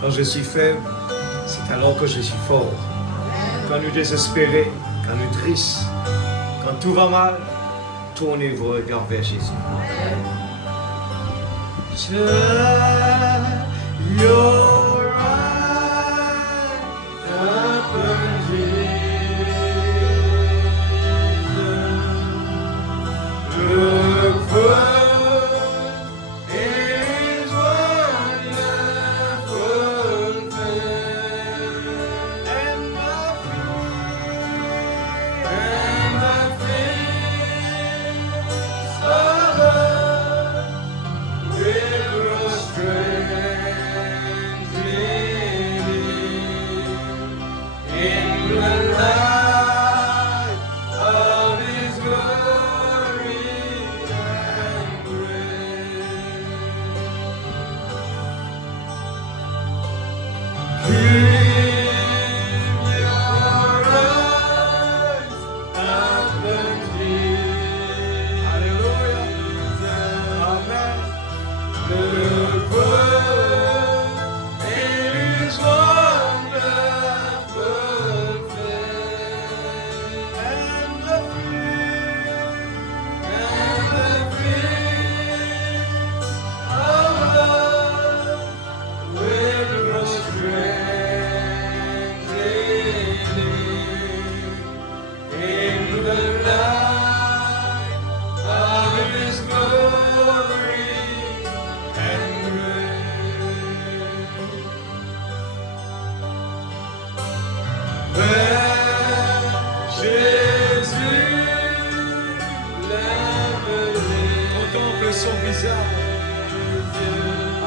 Quand je suis faible, c'est alors que je suis fort. Quand nous désespérés, quand nous tristes, quand tout va mal, tournez vos regards vers Jésus. Your eyes upon Jesus. Look for His wonderful face, and the fears of love will grow strangely in the light of His glory and grace. Keep your eyes upon Jesus. Hallelujah. Amen. Look for His wonderful face, and the fears of love will grow strangely in the light of His glory and grace. Vers Jésus l'aimer. Contemple son visage.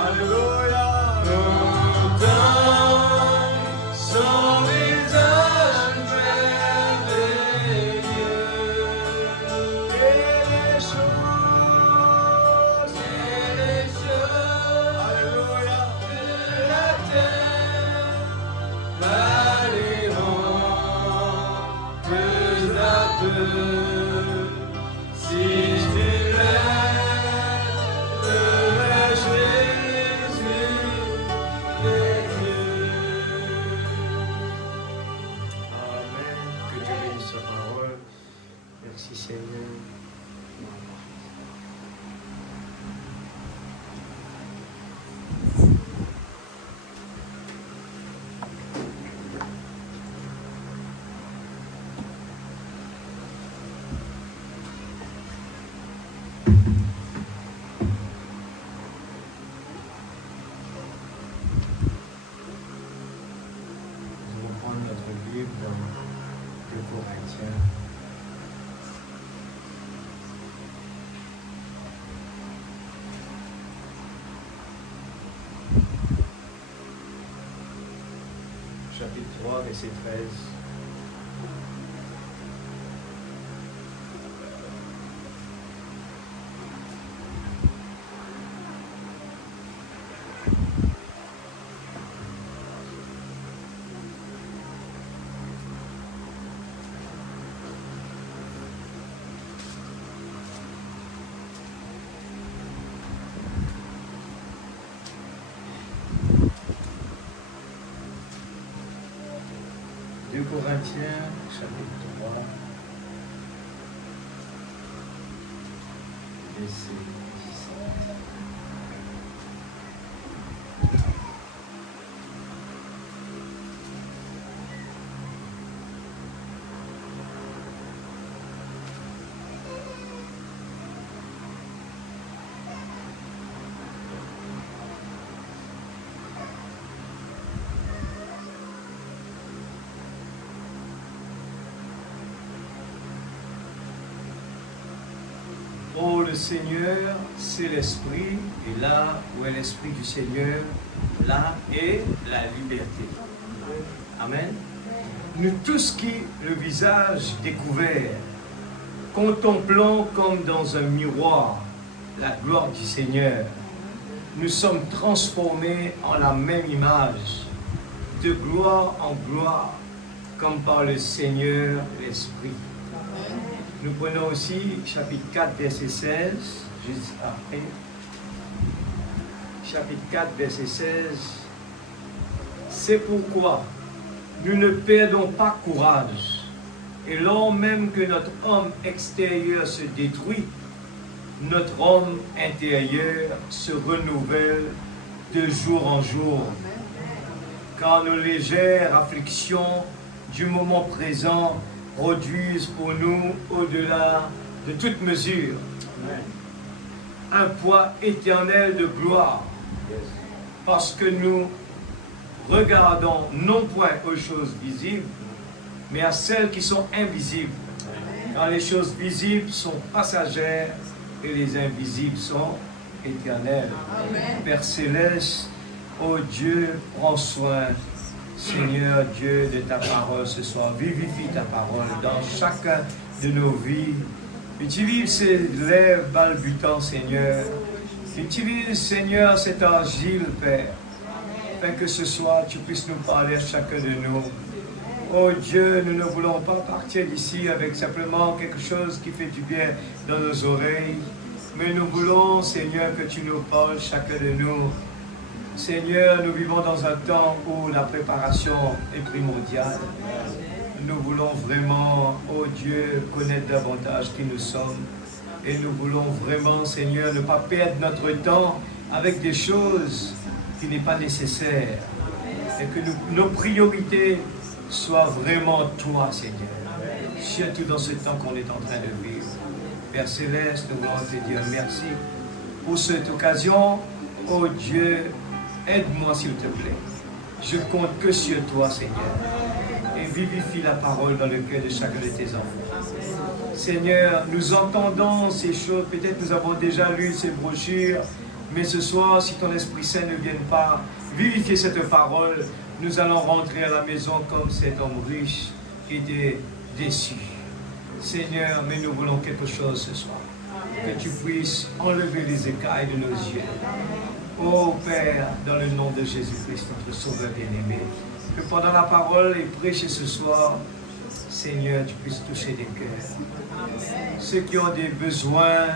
Alléluia. Contemple son visage merveilleux. Et les choses, Alléluia, de la terre valiront peu à peu. Si tu lèves vers Jésus les yeux. Amen. Que Dieu bénisse sa parole. Merci Seigneur. Nous allons prendre notre Bible dans 2 Corinthiens. Chapitre 3, verset 13. Corinthiens, chapitre 3, verset 17. Oh, le Seigneur, c'est l'Esprit, et là où est l'Esprit du Seigneur, là est la liberté. Amen. Nous tous qui, le visage découvert, contemplons comme dans un miroir la gloire du Seigneur, nous sommes transformés en la même image, de gloire en gloire, comme par le Seigneur l'Esprit. Nous prenons aussi chapitre 4, verset 16, juste après. Chapitre 4, verset 16. C'est pourquoi nous ne perdons pas courage. Et lors même que notre homme extérieur se détruit, notre homme intérieur se renouvelle de jour en jour. Car nos légères afflictions du moment présent produisent pour nous, au-delà de toute mesure, un poids éternel de gloire. Parce que nous regardons non point aux choses visibles, mais à celles qui sont invisibles. Car les choses visibles sont passagères et les invisibles sont éternelles. Amen. Père céleste, ô Dieu, prends soin, Seigneur Dieu, de ta parole ce soir. Vivifie ta parole dans chacun de nos vies. Utilise ces lèvres balbutants, Seigneur. Utilise, Seigneur, cette argile, Père, afin que ce soir, tu puisses nous parler à chacun de nous. Oh Dieu, nous ne voulons pas partir d'ici avec simplement quelque chose qui fait du bien dans nos oreilles, mais nous voulons, Seigneur, que tu nous parles, chacun de nous. Seigneur, nous vivons dans un temps où la préparation est primordiale. Nous voulons vraiment, oh Dieu, connaître davantage qui nous sommes. Et nous voulons vraiment, Seigneur, ne pas perdre notre temps avec des choses qui n'est pas nécessaire. Et que nos priorités soient vraiment toi, Seigneur. Surtout dans ce temps qu'on est en train de vivre. Père Céleste, nous voulons te dire merci pour cette occasion. Oh Dieu, aide-moi s'il te plaît. Je compte que sur toi, Seigneur. Et vivifie la parole dans le cœur de chacun de tes enfants. Seigneur, nous entendons ces choses. Peut-être nous avons déjà lu ces brochures. Mais ce soir, si ton Esprit Saint ne vient pas vivifier cette parole, nous allons rentrer à la maison comme cet homme riche qui était déçu. Seigneur, mais nous voulons quelque chose ce soir. Que tu puisses enlever les écailles de nos yeux. Oh Père, dans le nom de Jésus-Christ, notre Sauveur bien-aimé, que pendant la parole est prêchée ce soir, Seigneur, tu puisses toucher des cœurs. Ceux qui ont des besoins,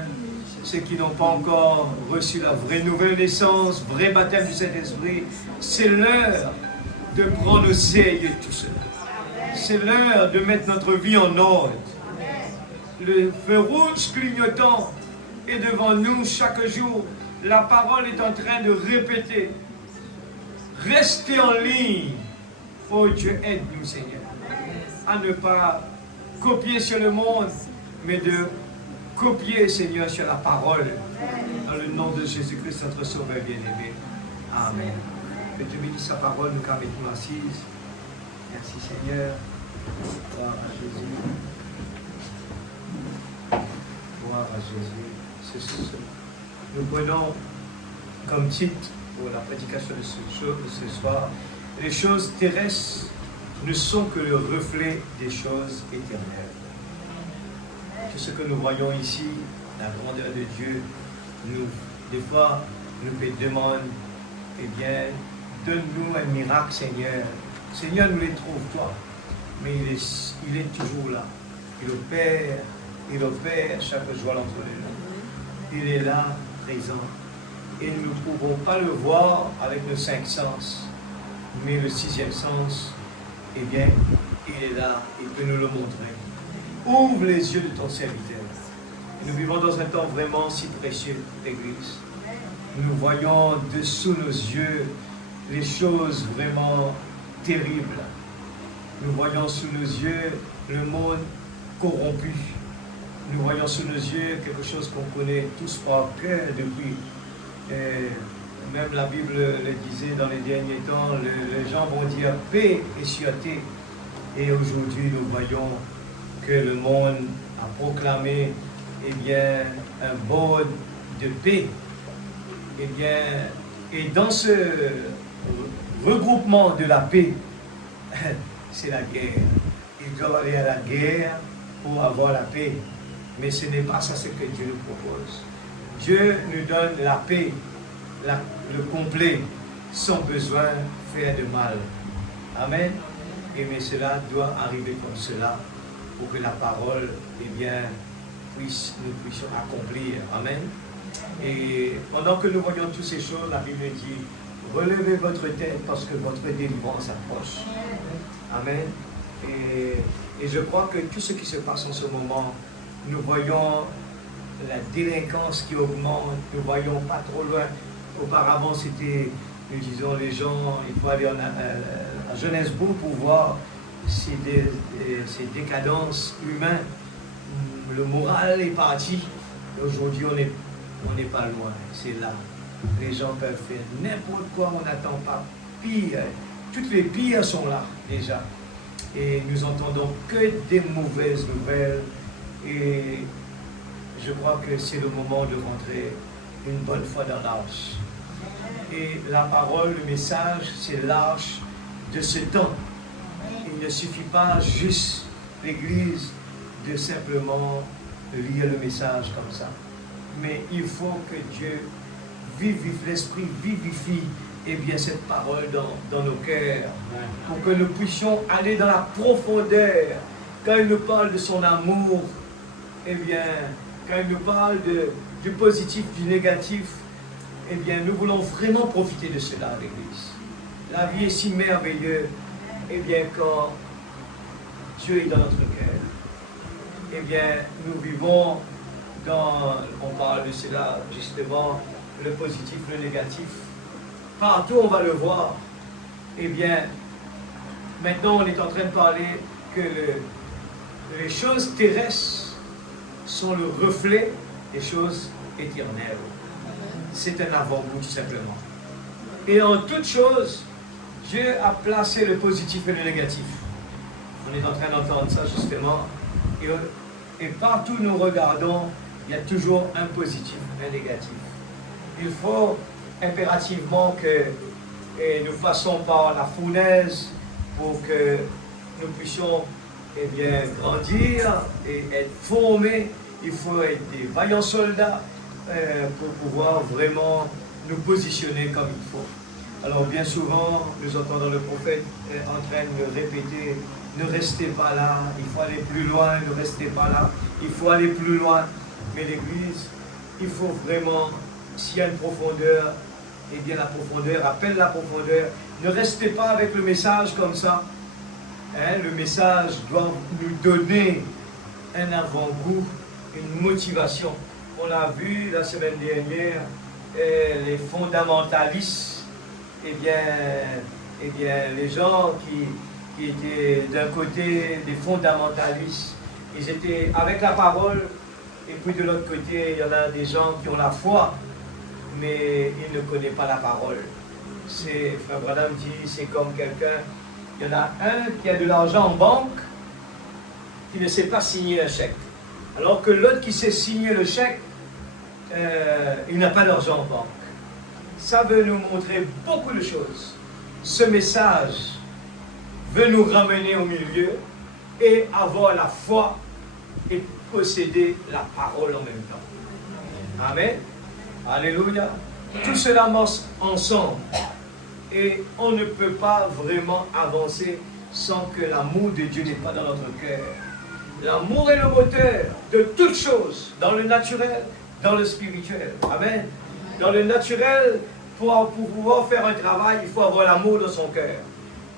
ceux qui n'ont pas encore reçu la vraie nouvelle naissance, vrai baptême du Saint-Esprit, c'est l'heure de prendre au sérieux tout cela. C'est l'heure de mettre notre vie en ordre. Le feu rouge clignotant est devant nous chaque jour. La parole est en train de répéter. Restez en ligne. Oh Dieu, aide-nous, Seigneur, à ne pas copier sur le monde, mais de copier, Seigneur, sur la parole. Dans le nom de Jésus-Christ, notre Sauveur bien-aimé. Amen. Que Dieu bénisse sa parole, nous mettons assises. Merci, Seigneur. Gloire à Jésus. Gloire à Jésus. Nous prenons comme titre pour la prédication de ce soir, les choses terrestres ne sont que le reflet des choses éternelles. Tout ce que nous voyons ici, la grandeur de Dieu, des fois, nous demandons, eh bien, donne-nous un miracle, Seigneur. Seigneur, nous les trouve, toi, mais il est toujours là. Il opère chaque jour entre nous. Il est là, présent. Et nous ne pouvons pas le voir avec nos 5 sens, mais le 6e sens, eh bien, il est là, il peut nous le montrer. Ouvre les yeux de ton serviteur. Nous vivons dans un temps vraiment si précieux, l'Église. Nous voyons dessous nos yeux les choses vraiment terribles. Nous voyons sous nos yeux le monde corrompu. Nous voyons sous nos yeux quelque chose qu'on connaît tous par cœur depuis. Même la Bible le disait dans les derniers temps, les gens vont dire paix et sûreté. Et aujourd'hui, nous voyons que le monde a proclamé, eh bien, un mode de paix. Eh bien, et dans ce regroupement de la paix, c'est la guerre. Ils doivent aller à la guerre pour avoir la paix. Mais ce n'est pas ça ce que Dieu nous propose. Dieu nous donne la paix, le complet, sans besoin de faire de mal. Amen. Et mais cela doit arriver comme cela, pour que la parole, eh bien, nous puissions accomplir. Amen. Et pendant que nous voyons toutes ces choses, la Bible dit, relevez votre tête parce que votre délivrance approche. Amen. Et je crois que tout ce qui se passe en ce moment, nous voyons la délinquance qui augmente, nous voyons pas trop loin. Auparavant, c'était, nous disons, les gens, il faut aller à Johannesburg pour voir ces décadences humaines. Le moral est parti. Aujourd'hui, on n'est pas loin. C'est là. Les gens peuvent faire n'importe quoi, on n'attend pas pire. Toutes les pires sont là déjà. Et nous entendons que des mauvaises nouvelles. Et je crois que c'est le moment de rentrer une bonne fois dans l'arche. Et la parole, le message, c'est l'arche de ce temps. Il ne suffit pas juste l'Église de simplement lire le message comme ça. Mais il faut que Dieu l'Esprit vivifie cette parole dans nos cœurs, pour que nous puissions aller dans la profondeur. Quand il nous parle de son amour, quand il nous parle du positif, du négatif, nous voulons vraiment profiter de cela à l'Église. La vie est si merveilleuse, quand Dieu est dans notre cœur. Nous vivons on parle de cela justement, le positif, le négatif. Partout on va le voir. Maintenant on est en train de parler que les choses terrestres sont le reflet des choses éternelles. C'est un avant-goût tout simplement. Et en toute chose, Dieu a placé le positif et le négatif. On est en train d'entendre ça justement. Et partout où nous regardons, il y a toujours un positif, un négatif. Il faut impérativement que nous passons par la fournaise pour que nous puissions grandir et être formés. Il faut être des vaillants soldats pour pouvoir vraiment nous positionner comme il faut. Alors bien souvent, nous entendons le prophète en train de répéter: ne restez pas là, il faut aller plus loin, ne restez pas là, il faut aller plus loin. Mais l'Église, il faut vraiment, s'il y a une profondeur, la profondeur appelle la profondeur. Ne restez pas avec le message comme ça. Le message doit nous donner un avant-goût, une motivation. On l'a vu la semaine dernière, les fondamentalistes, les gens qui étaient d'un côté des fondamentalistes, ils étaient avec la parole, et puis de l'autre côté, il y en a des gens qui ont la foi, mais ils ne connaissent pas la parole. Frère Branham dit, c'est comme quelqu'un, il y en a un qui a de l'argent en banque, qui ne sait pas signer un chèque. Alors que l'autre qui sait signer le chèque, il n'a pas d'argent en banque. Ça veut nous montrer beaucoup de choses. Ce message veut nous ramener au milieu et avoir la foi et posséder la parole en même temps. Amen. Alléluia. Tout cela marche ensemble. Et on ne peut pas vraiment avancer sans que l'amour de Dieu n'est pas dans notre cœur. L'amour est le moteur de toutes choses, dans le naturel, dans le spirituel. Amen. Dans le naturel, pour pouvoir faire un travail, il faut avoir l'amour dans son cœur.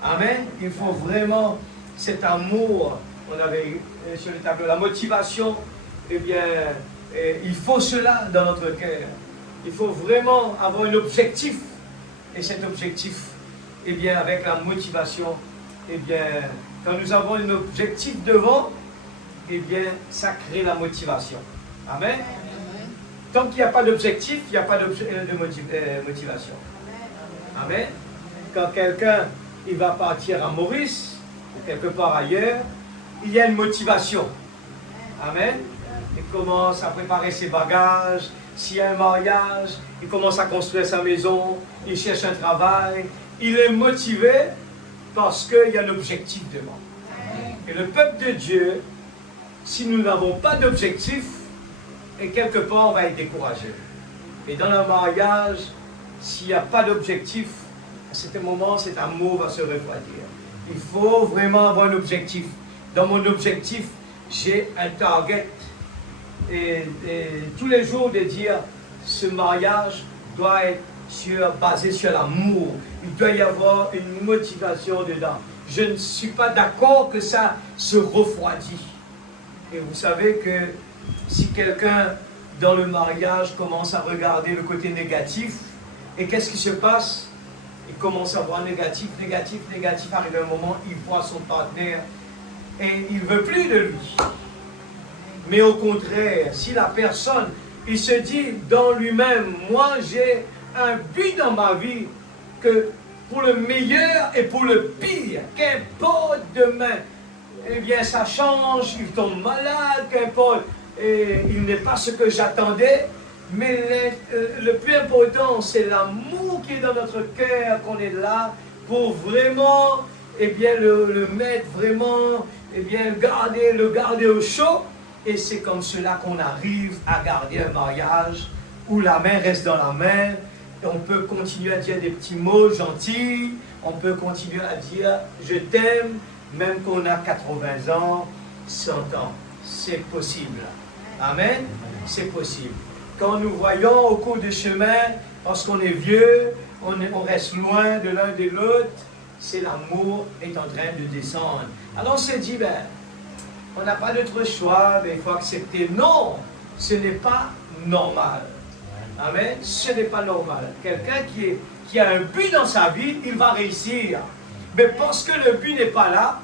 Amen. Il faut vraiment cet amour. On avait sur le tableau la motivation. Il faut cela dans notre cœur. Il faut vraiment avoir un objectif. Et cet objectif, avec la motivation, quand nous avons un objectif devant, ça crée la motivation. Amen. Tant qu'il n'y a pas d'objectif, il n'y a pas de motivation. Amen. Quand quelqu'un va partir à Maurice, ou quelque part ailleurs, il y a une motivation. Amen. Il commence à préparer ses bagages. S'il y a un mariage, il commence à construire sa maison, il cherche un travail. Il est motivé parce qu'il y a un objectif devant. Et le peuple de Dieu, si nous n'avons pas d'objectif, et quelque part on va être découragé. Et dans le mariage, s'il n'y a pas d'objectif, à ce moment, cet amour va se refroidir. Il faut vraiment avoir un objectif. Dans mon objectif, j'ai un target. Et tous les jours de dire, ce mariage doit être basé sur l'amour. Il doit y avoir une motivation dedans. Je ne suis pas d'accord que ça se refroidit. Et vous savez que si quelqu'un dans le mariage commence à regarder le côté négatif, et qu'est-ce qui se passe? Il commence à voir négatif, négatif, négatif. Arrive un moment, il voit son partenaire et il ne veut plus de lui. Mais au contraire, si la personne, il se dit dans lui-même, moi j'ai un but dans ma vie, que pour le meilleur et pour le pire, qu'importe demain, eh bien ça change, il tombe malade, qu'importe, et il n'est pas ce que j'attendais, mais le plus important, c'est l'amour qui est dans notre cœur, qu'on est là pour vraiment, eh bien, le mettre vraiment, eh bien, le garder au chaud. Et c'est comme cela qu'on arrive à garder un mariage où la main reste dans la main. Et on peut continuer à dire des petits mots gentils. On peut continuer à dire « je t'aime » même qu'on a 80 ans, 100 ans. C'est possible. Amen. C'est possible. Quand nous voyons au cours du chemin, parce qu'on est vieux, on reste loin de l'un de l'autre, c'est l'amour est en train de descendre. Alors on s'est dit, ben, on n'a pas d'autre choix, mais il faut accepter. Non, ce n'est pas normal. Amen. Ce n'est pas normal. Quelqu'un qui a un but dans sa vie, il va réussir. Mais parce que le but n'est pas là,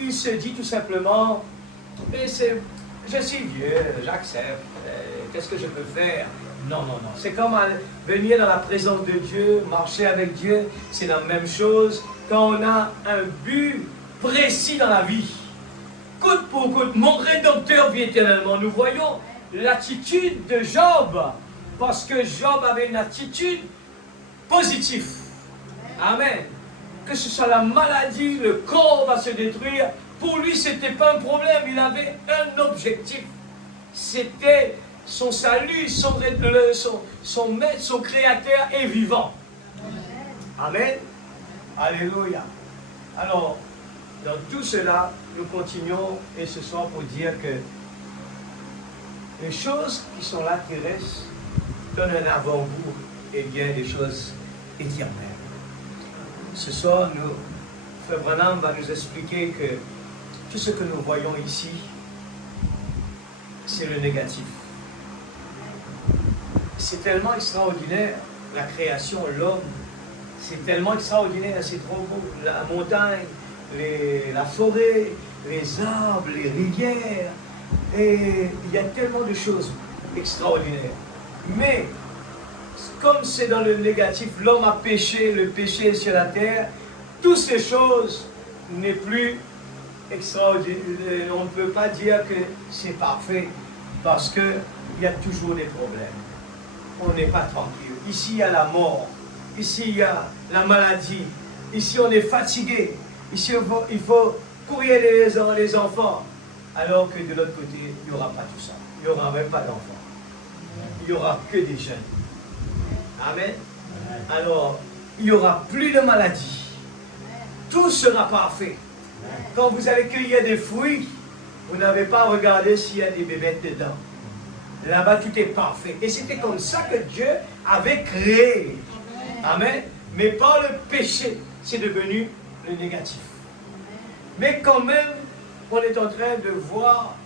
il se dit tout simplement, mais je suis vieux, j'accepte. Qu'est-ce que je peux faire? Non, non, non. C'est comme venir dans la présence de Dieu, marcher avec Dieu. C'est la même chose quand on a un but précis dans la vie. Coûte pour coûte, mon Rédempteur vit éternellement. Nous voyons l'attitude de Job, parce que Job avait une attitude positive. Amen. Que ce soit la maladie, le corps va se détruire. Pour lui, ce n'était pas un problème. Il avait un objectif. C'était son salut, son maître, son créateur est vivant. Amen. Alléluia. Alors, dans tout cela, nous continuons et ce soir pour dire que les choses qui sont là, qui restent, donnent un avant-goût et bien des choses éternelles. Ce soir, Frère Branham va nous expliquer que tout ce que nous voyons ici, c'est le négatif. C'est tellement extraordinaire, la création, l'homme, c'est tellement extraordinaire, c'est trop beau. La montagne, la forêt, les arbres, les rivières, et il y a tellement de choses extraordinaires. Mais, comme c'est dans le négatif, l'homme a péché, le péché est sur la terre, toutes ces choses n'est plus extraordinaire. On ne peut pas dire que c'est parfait, parce qu'il y a toujours des problèmes. On n'est pas tranquille. Ici, il y a la mort. Ici, il y a la maladie. Ici, on est fatigué. Ici, il faut courir les enfants. Alors que de l'autre côté, il n'y aura pas tout ça. Il n'y aura même pas d'enfants. Il n'y aura que des jeunes. Amen. Alors, il n'y aura plus de maladie. Tout sera parfait. Quand vous allez cueillir des fruits, vous n'avez pas à regarder s'il y a des bébêtes dedans. Là-bas, tout est parfait. Et c'était comme ça que Dieu avait créé. Amen. Mais par le péché, c'est devenu le négatif. Mais quand même, on est en train de voir,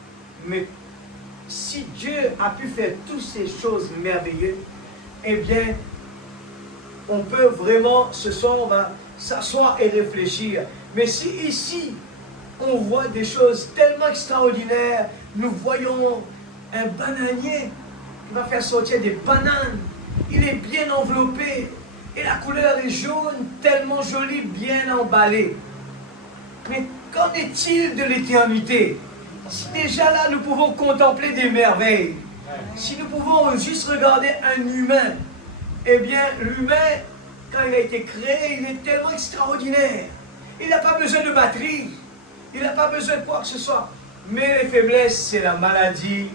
mais si Dieu a pu faire toutes ces choses merveilleuses, eh bien, on peut vraiment, ce soir, on va s'asseoir et réfléchir. Mais si ici, on voit des choses tellement extraordinaires, nous voyons un bananier qui va faire sortir des bananes. Il est bien enveloppé et la couleur est jaune, tellement jolie, bien emballée. Mais qu'en est-il de l'éternité? Si déjà là, nous pouvons contempler des merveilles, si nous pouvons juste regarder un humain, eh bien, l'humain, quand il a été créé, il est tellement extraordinaire. Il n'a pas besoin de batterie, il n'a pas besoin de quoi que ce soit. Mais les faiblesses, c'est la maladie,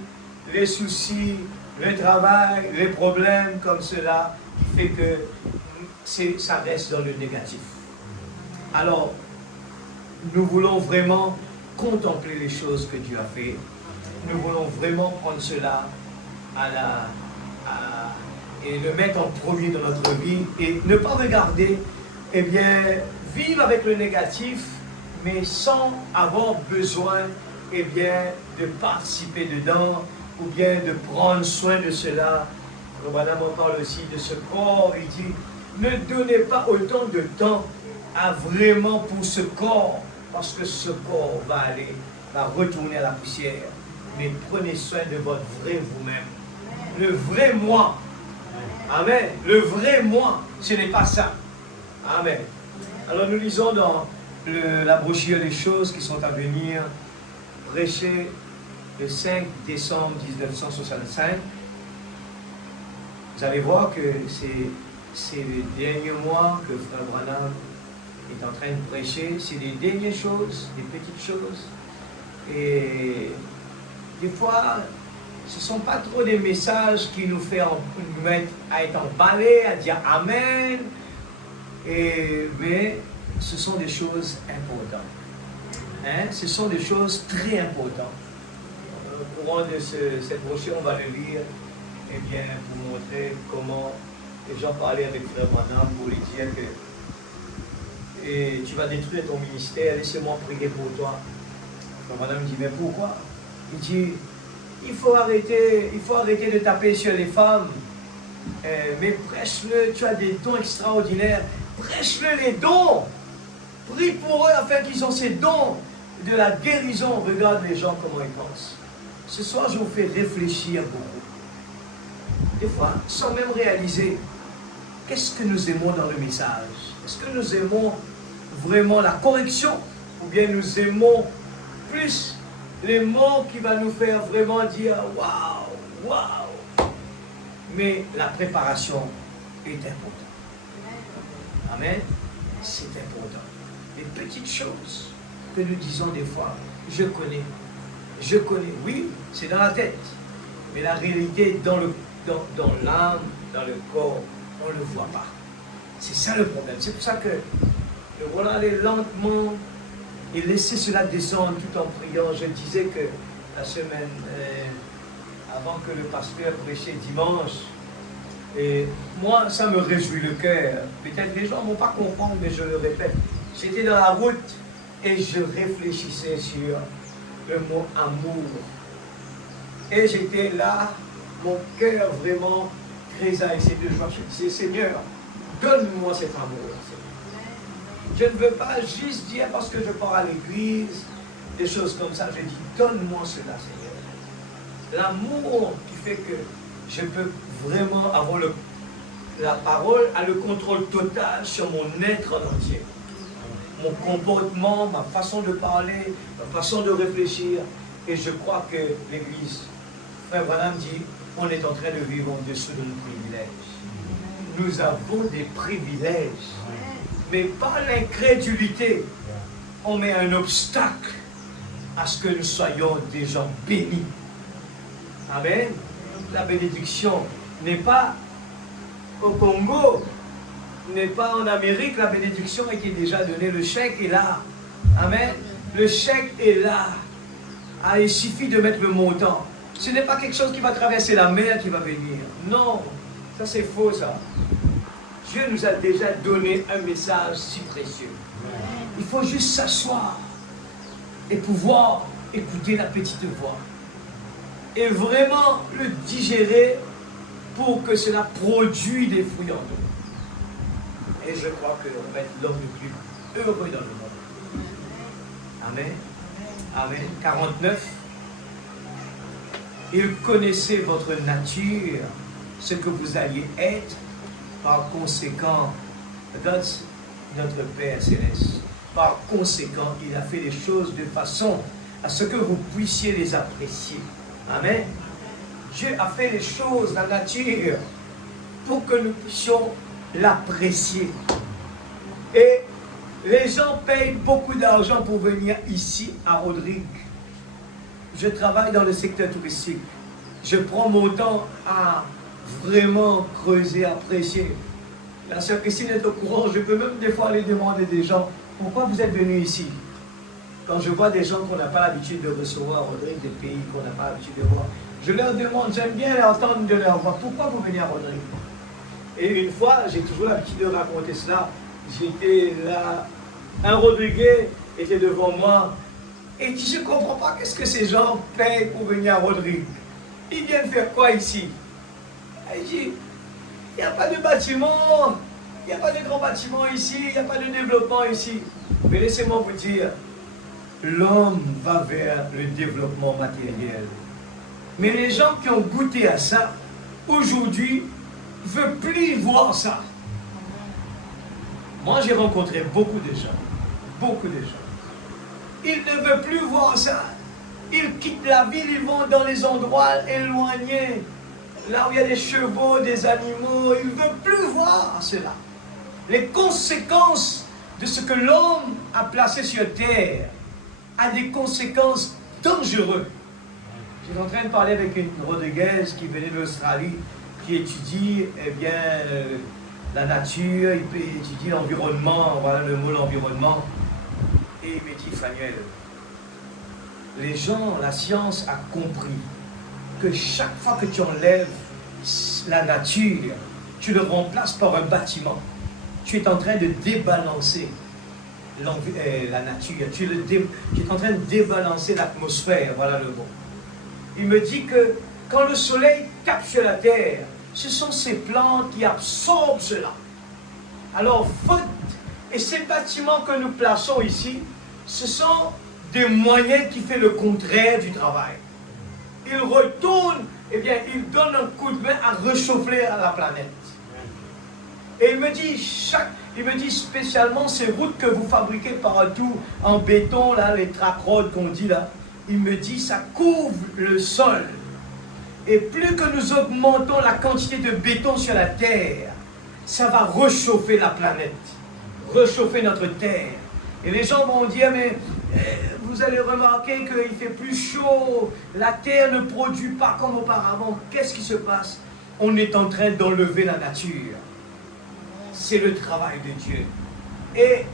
les soucis, le travail, les problèmes comme cela, qui fait que ça reste dans le négatif. Alors, nous voulons vraiment contempler les choses que Dieu a fait. Nous voulons vraiment prendre cela et le mettre en premier dans notre vie et ne pas regarder, eh bien, vivre avec le négatif, mais sans avoir besoin, eh bien, de participer dedans ou bien de prendre soin de cela. Madame en parle aussi de ce corps. Il dit, ne donnez pas autant de temps à vraiment pour ce corps, parce que ce corps va retourner à la poussière. Mais prenez soin de votre vrai vous-même. Le vrai moi. Amen. Le vrai moi, ce n'est pas ça. Amen. Alors nous lisons dans la brochure des choses qui sont à venir, prêché le 5 décembre 1965. Vous allez voir que c'est le dernier mois que Frère Branham est en train de prêcher. C'est des dernières choses, des petites choses. Et des fois, ce ne sont pas trop des messages qui nous font nous mettre à être emballés, à dire Amen. Mais ce sont des choses importantes. Hein? Ce sont des choses très importantes. Au courant de cette brochure, on va le lire, eh bien, pour montrer comment les gens parlaient avec Frère Branham pour lui dire que et tu vas détruire ton ministère, laissez-moi prier pour toi. Frère Branham dit, mais pourquoi? Il dit, il faut arrêter de taper sur les femmes, mais prêche-le, tu as des dons extraordinaires, prêche-le les dons, prie pour eux afin qu'ils ont ces dons de la guérison. Regarde les gens comment ils pensent. Ce soir, je vous fais réfléchir beaucoup. Des fois, sans même réaliser, qu'est-ce que nous aimons dans le message? Est-ce que nous aimons vraiment la correction? Ou bien nous aimons plus les mots qui vont nous faire vraiment dire « Waouh, waouh ». Mais la préparation est importante. Amen. C'est important. Les petites choses que nous disons des fois, je connais. Oui, c'est dans la tête. Mais la réalité, dans l'âme, dans le corps, on ne le voit pas. C'est ça le problème. C'est pour ça que nous voulons aller lentement et laisser cela descendre tout en priant. Je disais que la semaine, avant que le pasteur prêchait dimanche, et moi, ça me réjouit le cœur. Peut-être les gens ne vont pas comprendre, mais je le répète. J'étais dans la route et je réfléchissais sur le mot amour. Et j'étais là, mon cœur vraiment grésaille ces 2 jours. Je disais, Seigneur, donne-moi cet amour. Je ne veux pas juste dire parce que je pars à l'église, des choses comme ça. Je dis, donne-moi cela, Seigneur. L'amour qui fait que je peux vraiment avoir la parole a le contrôle total sur mon être en entier. Mon comportement, ma façon de parler, ma façon de réfléchir. Et je crois que l'Église, Frère Branham dit, on est en train de vivre en dessous de nos privilèges. Nous avons des privilèges. Mais par l'incrédulité, on met un obstacle à ce que nous soyons des gens bénis. Amen. La bénédiction n'est pas au Congo, n'est pas en Amérique. La bénédiction a été déjà donnée. Le chèque est là. Amen. Le chèque est là. Ah, il suffit de mettre le montant. Ce n'est pas quelque chose qui va traverser la mer qui va venir. Non, ça c'est faux ça. Dieu nous a déjà donné un message si précieux. Il faut juste s'asseoir et pouvoir écouter la petite voix. Et vraiment le digérer pour que cela produise des fruits en nous. Et je crois qu'on va être l'homme le plus heureux dans le monde. Amen. Amen. 49. Il connaissait votre nature, ce que vous alliez être. Par conséquent, notre Père Céleste, par conséquent, il a fait les choses de façon à ce que vous puissiez les apprécier. Amen. Dieu a fait les choses, la nature, pour que nous puissions l'apprécier. Et les gens payent beaucoup d'argent pour venir ici à Rodrigue. Je travaille dans le secteur touristique. Je prends mon temps à vraiment creuser, apprécier. La sœur Christine est au courant, je peux même des fois aller demander des gens, pourquoi vous êtes venus ici? Quand je vois des gens qu'on n'a pas l'habitude de recevoir, à Rodrigue, des pays qu'on n'a pas l'habitude de voir, je leur demande, j'aime bien entendre de leur voix, pourquoi vous venez à Rodrigue? Et une fois, j'ai toujours l'habitude de raconter cela, j'étais là, un Rodriguez était devant moi, et dit, je ne comprends pas qu'est-ce que ces gens payent pour venir à Rodrigue. Ils viennent faire quoi ici? Il dit, il n'y a pas de bâtiment, il n'y a pas de grand bâtiment ici, il n'y a pas de développement ici. Mais laissez-moi vous dire, l'homme va vers le développement matériel. Mais les gens qui ont goûté à ça, aujourd'hui, ne veulent plus voir ça. Moi, j'ai rencontré beaucoup de gens. Beaucoup de gens. Ils ne veulent plus voir ça. Ils quittent la ville, ils vont dans les endroits éloignés, là où il y a des chevaux, des animaux. Ils ne veulent plus voir cela. Les conséquences de ce que l'homme a placé sur terre a des conséquences dangereuses. J'étais en train de parler avec une Rodriguez qui venait d'Australie, qui étudie la nature, il étudie l'environnement, voilà le mot l'environnement. Et il me dit, Fanuel, les gens, la science a compris que chaque fois que tu enlèves la nature, tu le remplaces par un bâtiment, tu es en train de débalancer la nature, tu es en train de débalancer l'atmosphère, voilà le mot. Il me dit que quand le soleil tape sur la terre, ce sont ces plantes qui absorbent cela. Alors, et ces bâtiments que nous plaçons ici, ce sont des moyens qui font le contraire du travail. Ils retournent, eh bien, ils donnent un coup de main à réchauffer la planète. Et il me dit spécialement ces routes que vous fabriquez partout en béton, là, les track roads qu'on dit là, il me dit ça couvre le sol. Et plus que nous augmentons la quantité de béton sur la terre, ça va réchauffer la planète, réchauffer notre terre. Et les gens vont dire, mais vous allez remarquer qu'il fait plus chaud, la terre ne produit pas comme auparavant. Qu'est-ce qui se passe? On est en train d'enlever la nature. C'est le travail de Dieu. Et